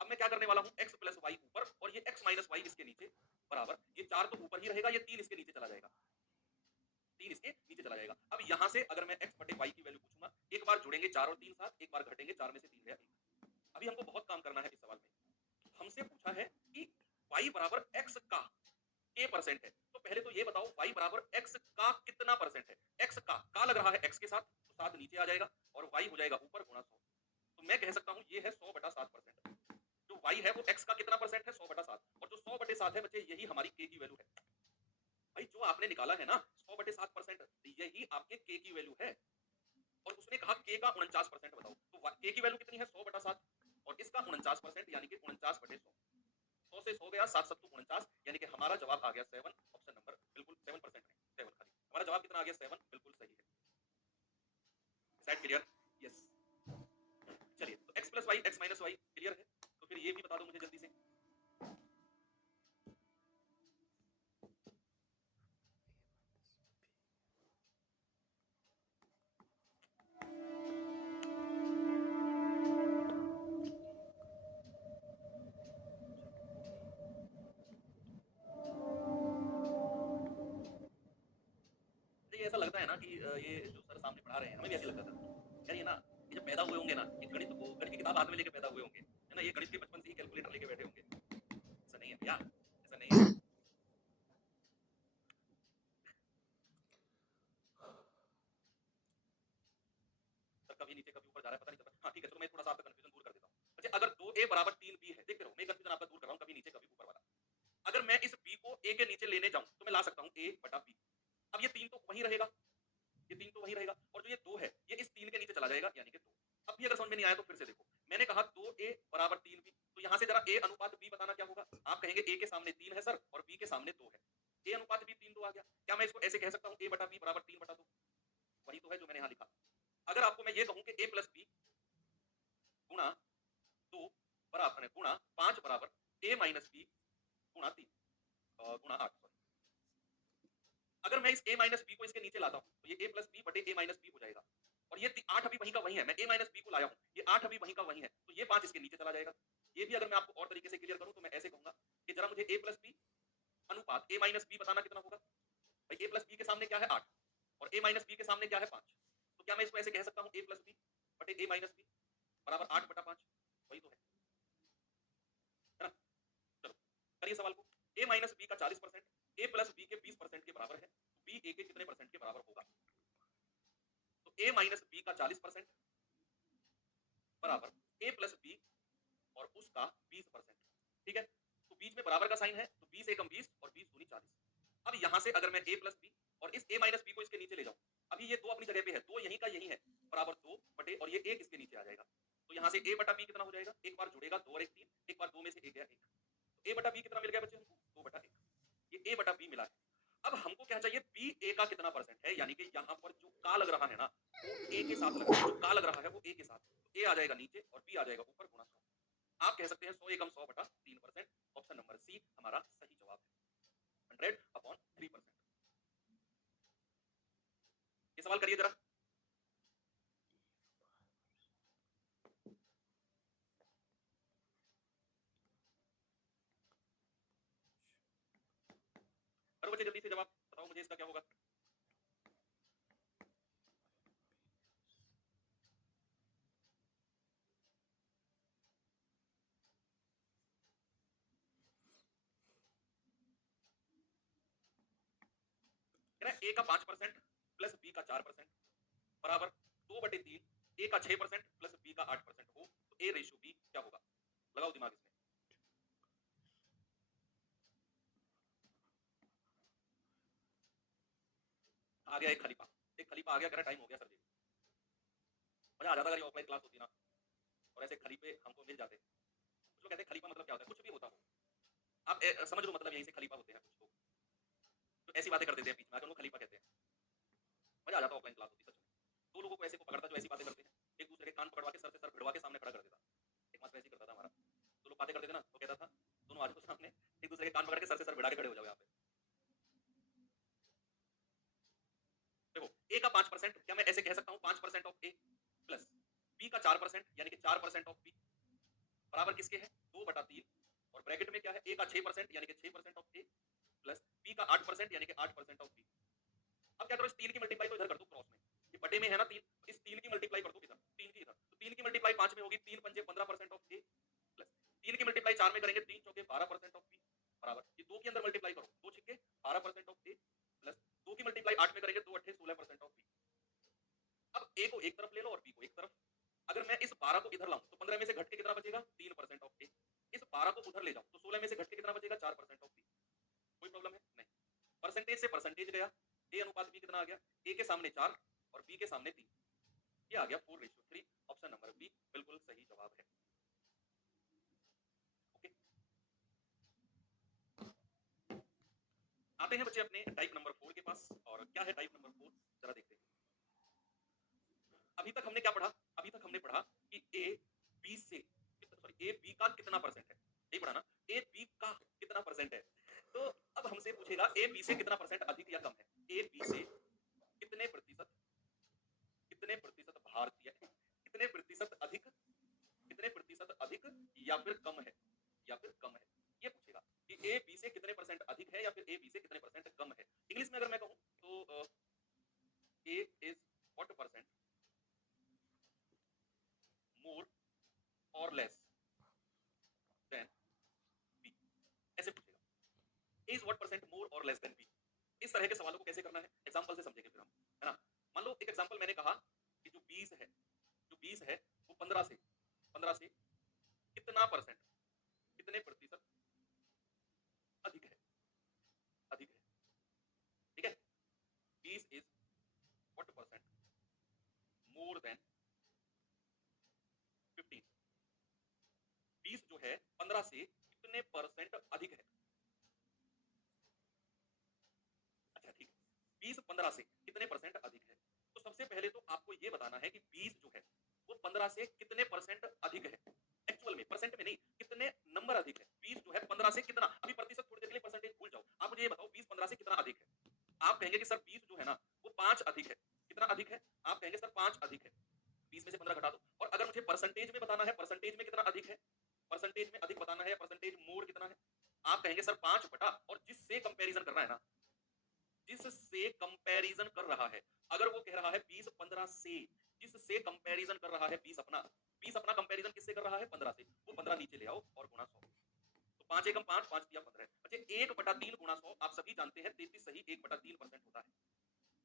अब मैं क्या करने वाला हूँ, x प्लस वाई ऊपर और ये x माइनस वाई इसके नीचे, बराबर ये 4 तो ऊपर ही रहेगा, ये 3 इसके नीचे चला जाएगा, 3 इसके नीचे चला जाएगा। अब यहाँ से अगर मैं x बटे वाई की वैल्यू पूछूंगा, एक बार जुड़ेंगे 4 और 3 साथ, एक बार घटेंगे, 4 में से 3 गया 1। अभी हमको बहुत काम करना है इस सवाल में। हमसे पूछा है कि y बराबर x का k परसेंट है, तो पहले तो ये बताओ y बराबर x का कितना परसेंट है। x का लग रहा है x के साथ, तो 7 नीचे आ जाएगा और y हो जाएगा ऊपर गुणा 100। तो मैं कह सकता हूँ ये है 100/7%। जो y है वो x का कितना परसेंट है, 100/7, और जो 100/7 है बच्चे यही हमारी k की वैल्यू है। भाई जो आपने निकाला है ना 100/7%, यही आपके k की वैल्यू है। और उसने कहा k का 49% बताओ, तो k की वैल्यू कितनी है, 100/7, और इसका 49% यानी कि 49/100। 100 से 100 गया, 7 7 49, यानी कि हमारा जवाब आ गया 7, ऑप्शन नंबर बिल्कुल 7% नहीं, 7 खाली। हमारा जवाब कितना आ गया 7, बिल्कुल सही है। Set clear? यस। चलिए तो x plus Y X minus Y clear है, तो फिर ये भी बता दो मुझे जल्दी से। मुझे ऐसा लगता है ना कि ये जो सर सामने पढ़ा रहे हैं हमें भी ऐसे लगता था यार, ये ना ये जब पैदा हुए होंगे ना, ये गणित की किताब हाथ में लेके पैदा हुए होंगे, है ना, ये गणित के बचपन से ही कैलकुलेटर लेके बैठे होंगे। ऐसा नहीं है भैया, ऐसा नहीं है। सर कभी नीचे कभी ऊपर जा रहा है, पता नहीं चल रहा। हाँ ठीक है, चलो मैं थोड़ा सा आपका कंफ्यूजन दूर कर देता हूँ। अच्छा, अगर 2a बराबर 3b है, देखते रहो मैं कंफ्यूजन आपका दूर कर रहा हूँ, कभी नीचे कभी ऊपर वाला। अगर मैं इस b को a के नीचे लेने जाऊं तो मैं ला सकता हूँ a बटा b। अब ये 3 तो वहीं रहेगा, ये 3 तो वहीं रहेगा, और जो ये 2 है ये इस 3 के नीचे चला जाएगा, यानी कि 2। अब भी अगर समझ में नहीं आया तो फिर से देखो, मैंने कहा 2a बराबर 3b, तो यहाँ से जरा a अनुपात b बताना क्या होगा। आप कहेंगे a के सामने 3 है सर और b के सामने 2 है, a अनुपात b 3 2 आ गया। क्या मैं इसको ऐसे कह सकता हूँ a बटा b बराबर 3 बटा 2? वही तो है जो मैंने यहाँ लिखा। अगर आपको मैं ये कहूँ कि a प्लस b गुणा 2 बराबर गुणा 5 बराबर a माइनस b गुणा 3 गुणा 8, सॉरी। अगर मैं इस a माइनस b को इसके नीचे लाता हूँ तो ये a प्लस b बटे a माइनस b हो जाएगा, और ये 8 अभी वहीं का वहीं है, मैं a माइनस b को लाया हूँ, ये 8 अभी वहीं का वहीं है, तो ये 5 इसके नीचे चला जाएगा। ये भी अगर मैं आपको और तरीके से क्लियर करूँ तो मैं ऐसे कहूंगा कि जरा मुझे a प्लस b अनुपात a माइनस b बताना कितना होगा। भाई a प्लस b के सामने क्या है 8, और a माइनस b के सामने क्या है 5, तो क्या मैं इसको ऐसे कह सकता हूँ a प्लस b बटे a माइनस b बराबर 8 बटा 5? वही तो है ना। चलो करिए सवाल को। a माइनस b का 40% a प्लस b के 20% के बराबर है, तो b a के कितने परसेंट के बराबर होगा। तो a माइनस b का 40% बराबर a प्लस b और उसका 20%। ठीक है, तो बीच में बराबर का साइन है, तो 20 एकम 20 और 20 दूनी 40। अब यहां से अगर मैं a प्लस b और इस a माइनस b को इसके नीचे ले जाऊं, अभी ये 2 अपनी जगह पे है, 2 यहीं का यहीं है, बराबर 2 बटे और ये 1 इसके नीचे आ जाएगा, तो यहां से a बटा b कितना हो जाएगा, एक बार जुड़ेगा 2 और 1 3, एक बार 2 में से 1 गया 1, तो a बटा b कितना मिल गया बच्चे हमको, 2 बटा 1, ये a बटा b मिला है। अब हमको क्या चाहिए, b a का कितना परसेंट है, यानी कि यहाँ पर जो का लग रहा है ना वो a के साथ लग रहा है, जो का लग रहा है वो a के साथ, तो a आ जाएगा नीचे और b आ जाएगा ऊपर गुणा 100। आप कह सकते हैं 100 एकम 100 बटा 3%। ऑप्शन नंबर सी हमारा सही जवाब है, 100 अपॉन 3%। ये सवाल करिए जरा। करो बच्चे जल्दी से जवाब, बताओ मुझे इसका क्या होगा। ए का 5% प्लस बी का 4% बराबर 2/3, ए का 6% प्लस बी का 8% हो, तो ए रेशियो बी क्या होगा। लगाओ दिमाग इसमें। आ गया एक खलीफा, एक खलीफा आ गया, कह रहा टाइम हो गया सर जी। मजा आ जाता अगर ये ऑफलाइन क्लास होती ना और ऐसे खलीफे हमको मिल जाते। कुछ लोग कहते हैं खलीफा मतलब क्या होता है, कुछ भी होता हो, आप समझ लो, मतलब यहीं से खलीफा होते हैं कुछ लोग, तो ऐसी बातें कर देते हैं बीच में आकर, उनको खलीफा कहते हैं। मजा आ जाता ऑफलाइन क्लास होती सच में। दो लोगों को ऐसे को पकड़ता जो ऐसी बातें करते हैं, एक दूसरे के कान पकड़वा के सर से सर भिड़वा के सामने खड़ा कर देता। एक मास्टर ऐसे ही करता था हमारा, दो लोग बातें करते थे ना, तो कहता था दोनों आ जाओ सामने, एक दूसरे के कान पकड़ के सर से सर भिड़ा के खड़े हो जाओ यहाँ पे। देखो ए का 5%, क्या मैं ऐसे कह सकता हूँ 5% ऑफ ए प्लस बी का 4% यानी कि 4% ऑफ बी बराबर किसके है, 2/3, और ब्रैकेट में क्या है, ए का 6% यानी कि 6% ऑफ ए प्लस बी का 8% यानी कि 8% ऑफ बी। अब क्या करो, इस 3 की मल्टीप्लाई तो इधर कर दो क्रॉस में, ये बटे में है ना 3, इस 3 की मल्टीप्लाई कर दो इधर, 3 की इधर, तो 3 की मल्टीप्लाई 5 में होगी, 3 पंजे 15% ऑफ ए प्लस 3 की मल्टीप्लाई 4 में करेंगे, 3 चौके 12% ऑफ बी बराबर, ये 2 के अंदर मल्टीप्लाई करो, 2 छिक्के 12% ऑफ ए प्लस 2 की मल्टीप्लाई 8 में करेंगे, 2 अट्ठे 16% ऑफ बी। अब ए को एक तरफ ले लो और बी को एक तरफ। अगर मैं इस 12 को इधर लाऊं तो 15 में से घट के कितना बचेगा, 3% ऑफ ए। इस 12 को उधर ले जाऊं तो 16 में से घट के कितना बचेगा, 4% ऑफ बी। कोई प्रॉब्लम है नहीं। परसेंटेज से परसेंटेज गया, ए अनुपात बी कितना आ गया, ए के सामने 4 और बी के सामने 3, ये आ गया 4:3। ऑप्शन नंबर बी बिल्कुल सही जवाब है। ओके, आते हैं बच्चे अपने टाइप नंबर 4 के पास, और क्या क्या है टाइप नंबर 4? जरा देखते हैं। अभी तक हमने क्या पढ़ा? अभी तक हमने पढ़ा कि ए बी से सॉरी ए बी का कितना परसेंट है? यही पढ़ा ना? ए बी का कितना परसेंट है? तो अब हमसे पूछेगा ए बी से कितना परसेंट अधिक या कम है? ए बी से कितने प्रतिशत भारतीय कितने प्रतिशत अधिक या फिर कम है? या फिर कम है? ये पूछेगा कि ए बी से कितने परसेंट अधिक है या फिर ए बी से कितने परसेंट कम है? इंग्लिश में अगर मैं कहूं तो ए इज व्हाट परसेंट मोर और लेस देन बी, ऐसे पूछेगा। ए इज व्हाट परसेंट मोर और लेस देन बी। इस तरह के सवालों को कैसे करना है एग्जांपल से समझेंगे फिर हम, है ना? मान लो एक एग्जांपल मैंने कहा कि जो 20 है वो 15 से कितना परसेंट कितने प्रतिशत अधिक है, अधिक है, ठीक है? 20 is what percent more than 15। 20 जो है 15 से कितने परसेंट अधिक है? अच्छा ठीक है, 20 15 से कितने परसेंट अधिक है? तो सबसे पहले तो आपको ये बताना है कि 20 जो है वो 15 से कितने परसेंट अधिक है? एक्चुअल में, परसेंट में नहीं, कितने नंबर अधिक है? 20 जो है 15 से कितना, अभी प्रतिशत थोड़ी देर के लिए परसेंटेज भूल जाओ, आप मुझे ये बताओ 20 15 से कितना अधिक है? आप कहेंगे कि सर 20 जो है ना वो 5 अधिक है। कितना अधिक है? आप कहेंगे सर 5 अधिक है। 20 में से 15 घटा दो। और अगर मुझे परसेंटेज में बताना है, परसेंटेज में कितना अधिक है, परसेंटेज में अधिक बताना है या परसेंटेज मोर कितना है, आप कहेंगे सर 5 बटा, और जिससे कंपैरिजन करना है ना, जिससे कंपैरिजन कर रहा है, अगर वो कह रहा है 20 15 से, जिससे कंपैरिजन कर रहा है 20 अपना कंपैरिजन किससे कर रहा है? 15 से। वो 15 नीचे ले आओ और गुणा 100। तो 5 एकम 5, 5 दिया 15। अच्छा 1 बटा 3 गुणा 100, आप सभी जानते हैं 33 सही 1 बटा 3% होता है।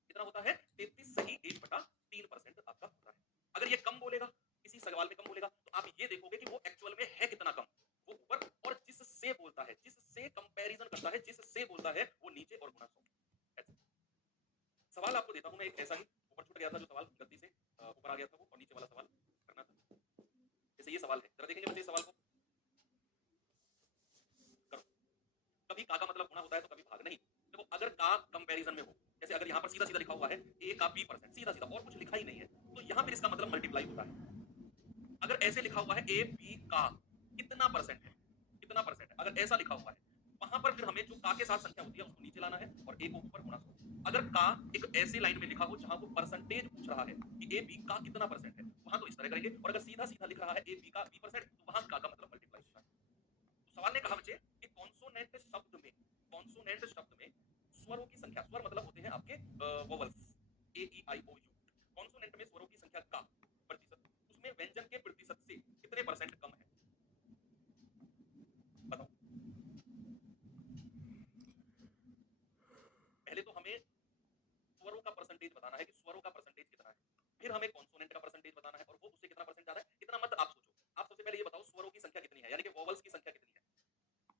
कितना होता है? 33 सही 1 बटा 3% आपका होता है। अगर ये कम बोलेगा, किसी सवाल में कम बोलेगा, तो आप ये देखोगे कि वो एक्चुअल में है कितना कम, वो ऊपर, और जिससे बोलता है, जिससे कंपैरिजन करता है, जिससे बोलता है, वो नीचे और गुणा 100। ऐसे। सवाल आपको देता हूं मैं एक ऐसा ही, ऊपर छूट गया था जो सवाल गलती से, ऊपर आ गया था वो, और नीचे वाला सवाल करना था। जैसे ये सवाल है, जरा देखेंगे बच्चे इस सवाल को, करो। कभी का मतलब गुणा होता है तो कभी भाग नहीं। देखो अगर का कंपैरिजन में हो, जैसे अगर यहाँ पर सीधा सीधा लिखा हुआ है ए का बी परसेंट, सीधा सीधा और कुछ लिखा ही नहीं है, तो यहाँ फिर इसका मतलब मल्टीप्लाई होता है। अगर ऐसे लिखा हुआ है ए बी का कितना परसेंट है, कितना परसेंट है, अगर ऐसा लिखा हुआ है, वहां पर फिर हमें जो का के साथ संख्या होती है उसको नीचे लाना है और ए को ऊपर गुणा 100। अगर का एक ऐसे लाइन में लिखा हो जहां वो परसेंटेज पूछ रहा है कि ए बी का कितना परसेंट है, वहां तो इस तरह करेंगे, और अगर सीधा सीधा लिख रहा है ए बी का बी परसेंट, तो वहां का मतलब मल्टीप्लाई होता है। तो सवाल ने कहा बच्चे कि कॉन्सोनेंट शब्द में स्वरों की संख्या, स्वर मतलब होते हैं आपके vowels, A E I O U, consonant में स्वरों की संख्या का प्रतिशत, उसमें व्यंजन के प्रतिशत से कितने परसेंट कम है? बताओ। पहले तो हमें स्वरों का परसेंटेज बताना है कि स्वरों का परसेंटेज कितना है, फिर हमें कॉन्सोनेंट का परसेंटेज बताना है, और वो उससे कितना परसेंट ज्यादा है, इतना मत आप सोचो। आप सबसे पहले ये बताओ स्वरों की संख्या कितनी है, यानी कि वोवल्स की संख्या कितनी है।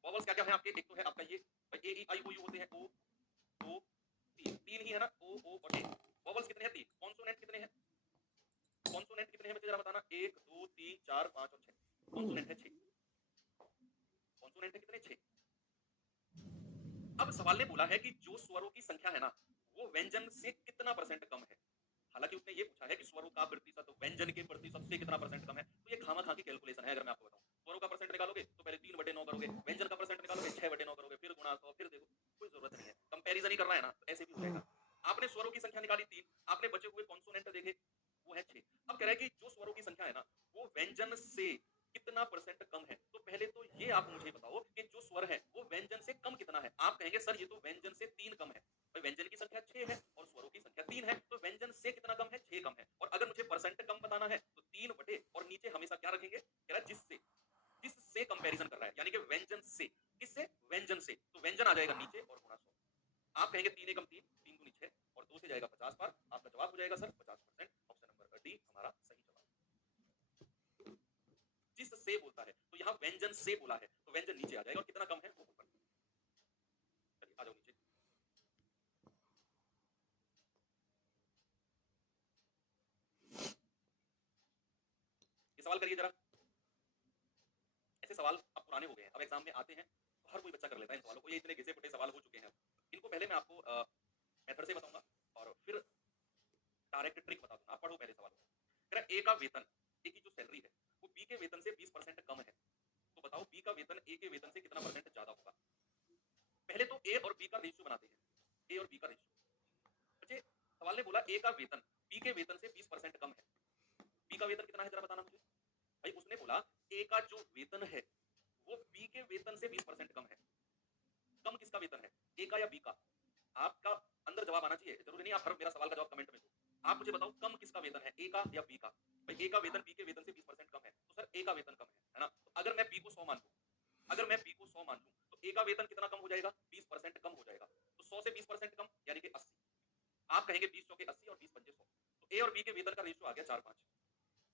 वोवल्स क्या क्या है आपके? एक तो है आपका ये ए ई आई ओ यू होते हैं, ओ दो तीन, तीन ही है ना, ओ ओ और ए। वोवल्स कितने हैं? तीन। कॉन्सोनेंट कितने हैं? कॉन्सोनेंट कितने हैं मुझे जरा बताना, 1 2 3 4 5 और 6। कॉन्सोनेंट है 6। कॉन्सोनेंट है कितने? 6। अब सवाल ने बोला है कि जो स्वरों की संख्या है ना, वो व्यंजन से कितना परसेंट कम है। हालांकि उसने ये पूछा है कि स्वरों का प्रतिशत व्यंजन के प्रतिशत से कितना परसेंट कम है, तो ये खामा खा की कैलकुलेशन है। अगर मैं आपको बताऊं, स्वरों का परसेंट निकालोगे तो पहले 3/9 करोगे, व्यंजन का परसेंट निकालोगे 6/9 करोगे, फिर गुणा 100, फिर देखो, कोई जरूरत नहीं है, कंपैरिजन ही करना है ना, तो ऐसे भी हो जाएगा। आपने स्वरों की संख्या निकाली 3, आपने बचे हुए कॉन्सोनेंट देखे, वो है 6। अब कह रहा है कि जो स्वरों की संख्या है ना, वो व्यंजन से कितना परसेंट कम है। तो पहले तो ये आप मुझे बताओ कि जो स्वर है वो व्यंजन से कम कितना है। आप कहेंगे सर ये तो व्यंजन से 3 कम है, भाई व्यंजन की संख्या 6 है और स्वरों की संख्या 3 है, तो व्यंजन से कितना कम है? 6 कम है। और अगर मुझे परसेंट कम बताना है तो 3 बटे, और नीचे हमेशा क्या रखेंगे? कह रहा है जिससे, जिससे कंपैरिजन कर रहा है, यानी कि व्यंजन से। किससे? व्यंजन से। तो व्यंजन आ जाएगा नीचे और गुणा 100। आप कहेंगे 3 एकम 3, 3 दूनी 6 और 2 से जाएगा 50 बार। आपका जवाब हो जाएगा सर 50%। ऑप्शन नंबर डी हमारा सही जवाब। जिससे बोलता है, तो यहाँ व्यंजन से बोला है, तो व्यंजन नीचे आ जाएगा और कितना कम है वो ऊपर। चलिए आ जाओ नीचे। ये सवाल करिए जरा। ऐसे सवाल अब पुराने हो गए हैं, अब एग्जाम में आते हैं तो हर कोई बच्चा कर लेता है इन सवालों को। ये इतने घिसे पिटे सवाल हो चुके हैं अब। इनको पहले मैं आपको मेथड से बताऊंगा और फिर डायरेक्ट ट्रिक बता दूंगा, आप पढ़ो पहले सवाल को। कह रहा है, ए का वेतन, ए की जो सैलरी है वो बी के वेतन से 20% कम है, तो बताओ बी का वेतन ए के वेतन से कितना परसेंट ज्यादा होगा। पहले तो ए और बी का रेशियो बनाते हैं, ए और बी का रेशियो। बच्चे सवाल ने बोला ए का वेतन बी के वेतन से 20% कम है, बी का वेतन कितना है जरा बताना मुझे। भाई उसने बोला ए का जो वेतन है वो बी के वेतन से 20% कम है। कम किसका वेतन है, ए का या बी का? आपका अंदर जवाब आना चाहिए, जरूरी नहीं आप हर मेरा सवाल का जवाब कमेंट में दो। आप मुझे बताओ कम किसका वेतन है, ए का या बी का? भाई ए का वेतन बी के वेतन से 20% कम है, तो सर ए का वेतन कम है ना? तो अगर मैं बी को 100 मान लूं, अगर मैं बी को 100 मान लूं तो ए का वेतन कितना कम हो जाएगा, 20% कम हो जाएगा। तो 100 से 20% कम यानी कि 80। आप कहेंगे 20 चौके 80 और 20 पंजे 100, तो ए और बी के वेतन का रेशियो आ गया 4-5।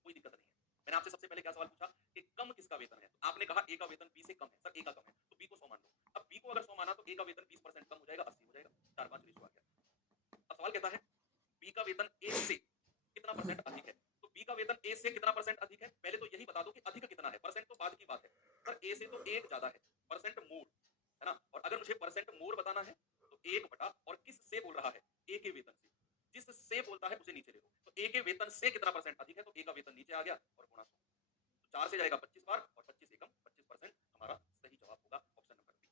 कोई दिक्कत नहीं है। मैंने आपसे सबसे पहले क्या सवाल पूछा कि कम किसका वेतन है, तो आपने कहा ए का वेतन बी से कम है, सर ए का कम है, तो बी को 100 मान लो। अब बी को अगर 100 माना तो ए का वेतन 20% कम हो जाएगा, 80 हो जाएगा, 4-5 रेशियो आ गया। अब सवाल कहता है बी का वेतन ए से कितना परसेंट अधिक है, तो बी का वेतन ए से कितना परसेंट अधिक है, पहले तो यही बता दो कि अधिक कितना है, परसेंट तो बाद की बात है। सर ए से तो एक ज्यादा है, परसेंट मोर है ना, और अगर मुझे परसेंट मोर बताना है तो एक बटा, और किस से बोल रहा है, ए के वेतन से, जिस से बोलता है उसे नीचे ले लो, तो ए के वेतन से कितना परसेंट अधिक है, तो ए का वेतन नीचे आ गया और गुणा 100, तो 4 से जाएगा 25 बार और 25 एकम 25%, हमारा सही जवाब होगा ऑप्शन नंबर बी।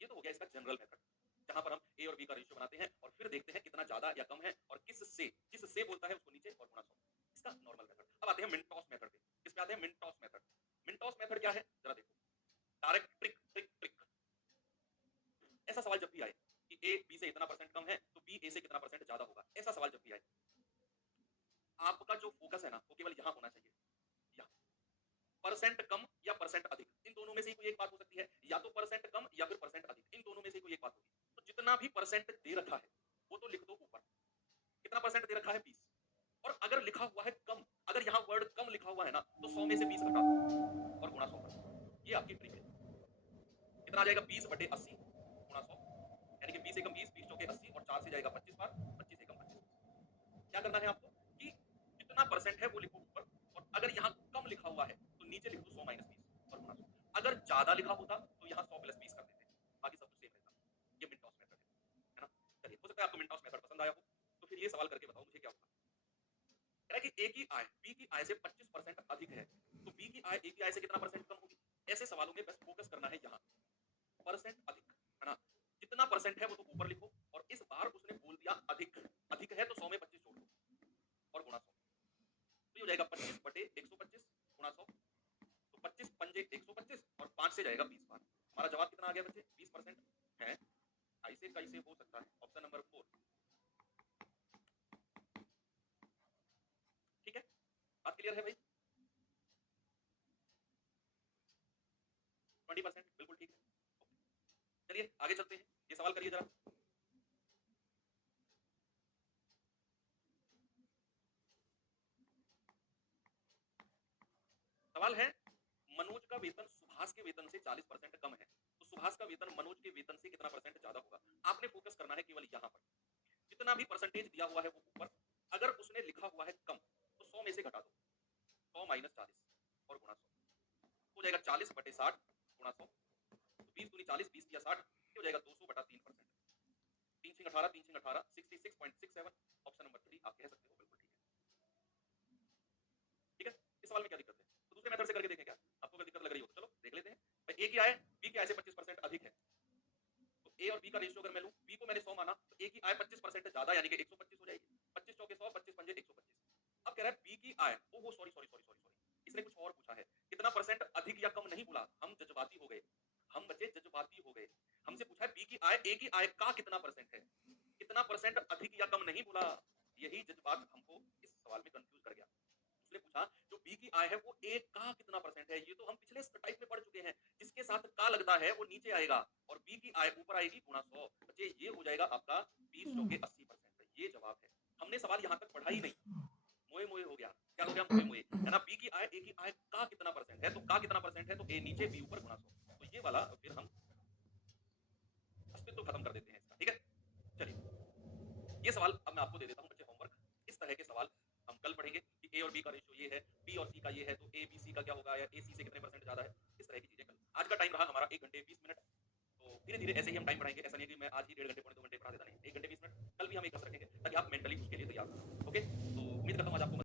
ये तो हो गया इसका जनरल मेथड, जहां पर हम ए और बी का रेशियो बनाते हैं और फिर देखते हैं कितना ज्यादा या कम है और किस से, जिस से बोलता है उसको नीचे और गुणा 100, इसका नॉर्मल मेथड। अब आते हैं मिनटॉस मेथड पे। किस पे आते हैं, मिनटॉस मेथड। मिनटॉस मेथड क्या है जरा देखो, डायरेक्ट ट्रिक ट्रिक ट्रिक। ऐसा सवाल जब भी आए कि ए बी से इतना परसेंट कम है तो बी ए से कितना परसेंट ज्यादा होगा, ऐसा सवाल जब भी आए, आपका जो फोकस है ना वो केवल यहां होना चाहिए, यहाँ। परसेंट कम या परसेंट अधिक, इन दोनों में से कोई एक बात हो सकती है, या तो परसेंट कम या फिर परसेंट अधिक, इन दोनों में से कोई एक बात होगी। तो जितना भी परसेंट दे रखा है वो तो लिख दो ऊपर, कितना परसेंट दे रखा है 20, और अगर लिखा हुआ है कम, अगर यहाँ वर्ड कम लिखा हुआ है ना तो 100 में से 20 घटा दो और गुणा 100 कर दो। ये आपकी ट्रिक है। कितना आ जाएगा, 20/80 गुणा 100, यानी कि 20 एकम 20, 20 चौके 80 और 4 से जाएगा 25 बार, 25 एकम 25। क्या करना है आपको कि जितना परसेंट है वो लिखो ऊपर, और अगर यहाँ कम लिखा हुआ है तो नीचे लिख दो 100 - 20 और गुणा 100। अगर ज्यादा लिखा होता तो यहाँ 100 + 20 कर देते, बाकी सब कुछ सेम रहता। ये मिनटॉस मेथड है ना। चलिए, हो सकता है आपको मिनटॉस मेथड पसंद आया हो, तो फिर ये सवाल करके बताओ मुझे क्या होगा। कह रहा है कि ए की आय बी की आय से 25% अधिक है, तो बी की आय ए की आय से कितना परसेंट कम होगी। ऐसे सवालों में बस फोकस करना है यहाँ, परसेंट अधिक है ना, जितना परसेंट है वो तो ऊपर लिखो, और इस बार उसने बोल दिया अधिक, अधिक है तो 100 में 25 जोड़ दो और गुणा 100, तो ये हो जाएगा 25/125 गुणा 100, तो 25 पंजे 125 और 5 से जाएगा 20 बार। हमारा जवाब कितना आ गया बच्चे, 20% है। ऐसे कैसे हो सकता है, ऑप्शन नंबर 4। ठीक है, बात क्लियर है भाई। 20% बिल्कुल ठीक है। चलिए आगे चलते हैं, ये सवाल करिए जरा। सवाल है, मनोज का वेतन सुभाष के वेतन से 40% कम है, तो सुभाष का वेतन मनोज के वेतन से कितना परसेंट ज्यादा होगा। आपने फोकस करना है केवल यहाँ पर, जितना भी परसेंटेज दिया हुआ है वो ऊपर, अगर उसने लिखा हुआ है कम तो 100 में से घटा दो, 100 - 40 और गुणा 100, हो जाएगा 40/60 गुणा 100, तो 20 दूनी 40, 20 या 60, ये हो जाएगा 200/3%। 3 6 18, 3 6 18, 66.67, ऑप्शन नंबर 3 आप कह सकते हो, बिल्कुल ठीक है। ठीक है, इस सवाल में क्या दिक्कत है, तो दूसरे मेथड से करके देखें क्या, आपको अगर दिक्कत लग रही हो तो चलो देख लेते हैं। भाई ए की आय बी की आय से 25% अधिक है, तो ए और बी का रेशियो अगर मैं लूं, बी को मैंने 100 माना तो ए की आय 25% ज्यादा यानी कि 125 हो जाएगी, 25 चौके 100, 25 पंजे 125। अब कह रहा है बी की आय, ओहो sorry sorry sorry sorry sorry, इसने कुछ और पूछा है, कितना परसेंट अधिक या कम नहीं बोला, हम जज्बाती हो गए, हम बच्चे जज्बाती हो गए। हमसे पूछा है बी की आय ए की आय का कितना परसेंट है, कितना परसेंट अधिक या कम नहीं बोला, यही जज्बात हमको इस सवाल में कंफ्यूज कर गया। उसने पूछा जो बी की आय है वो ए का कितना परसेंट है, ये तो हम पिछले टाइप में पढ़ चुके हैं, जिसके साथ का लगता है वो नीचे आएगा और बी की आय ऊपर आएगी गुणा 100, बच्चे ये हो जाएगा आपका 20 चौके 80%, ये जवाब है। हमने सवाल यहाँ तक पढ़ा ही नहीं, मोए मोए हो गया, क्या हो गया, मोए मोए है ना। बी की आय ए की आय का कितना परसेंट है, तो का कितना परसेंट है, तो ए नीचे बी ऊपर गुणा 100, तो ये वाला फिर हम अस्तित्व खत्म कर देते हैं इसका। ठीक है, चलिए ये सवाल अब मैं आपको दे देता हूँ बच्चे होमवर्क। इस तरह के सवाल हम कल पढ़ेंगे कि ए और बी का रेशियो ये है, बी और सी का ये है, तो ए बी सी का क्या होगा, या ए सी से कितने परसेंट ज्यादा है, इस तरह की चीजें कल। आज का टाइम रहा हमारा 1 घंटे 20 मिनट, तो धीरे धीरे ऐसे ही हम टाइम बढ़ाएंगे, ऐसा नहीं है कि मैं आज ही 1.5 घंटे पौने 2 घंटे पढ़ा देता, नहीं, 1 घंटे 20 मिनट कल भी हम ये कसरत रखेंगे ताकि आप मेंटली उसके लिए तैयार हो। ओके? तो उम्मीद करता हूँ आज आपको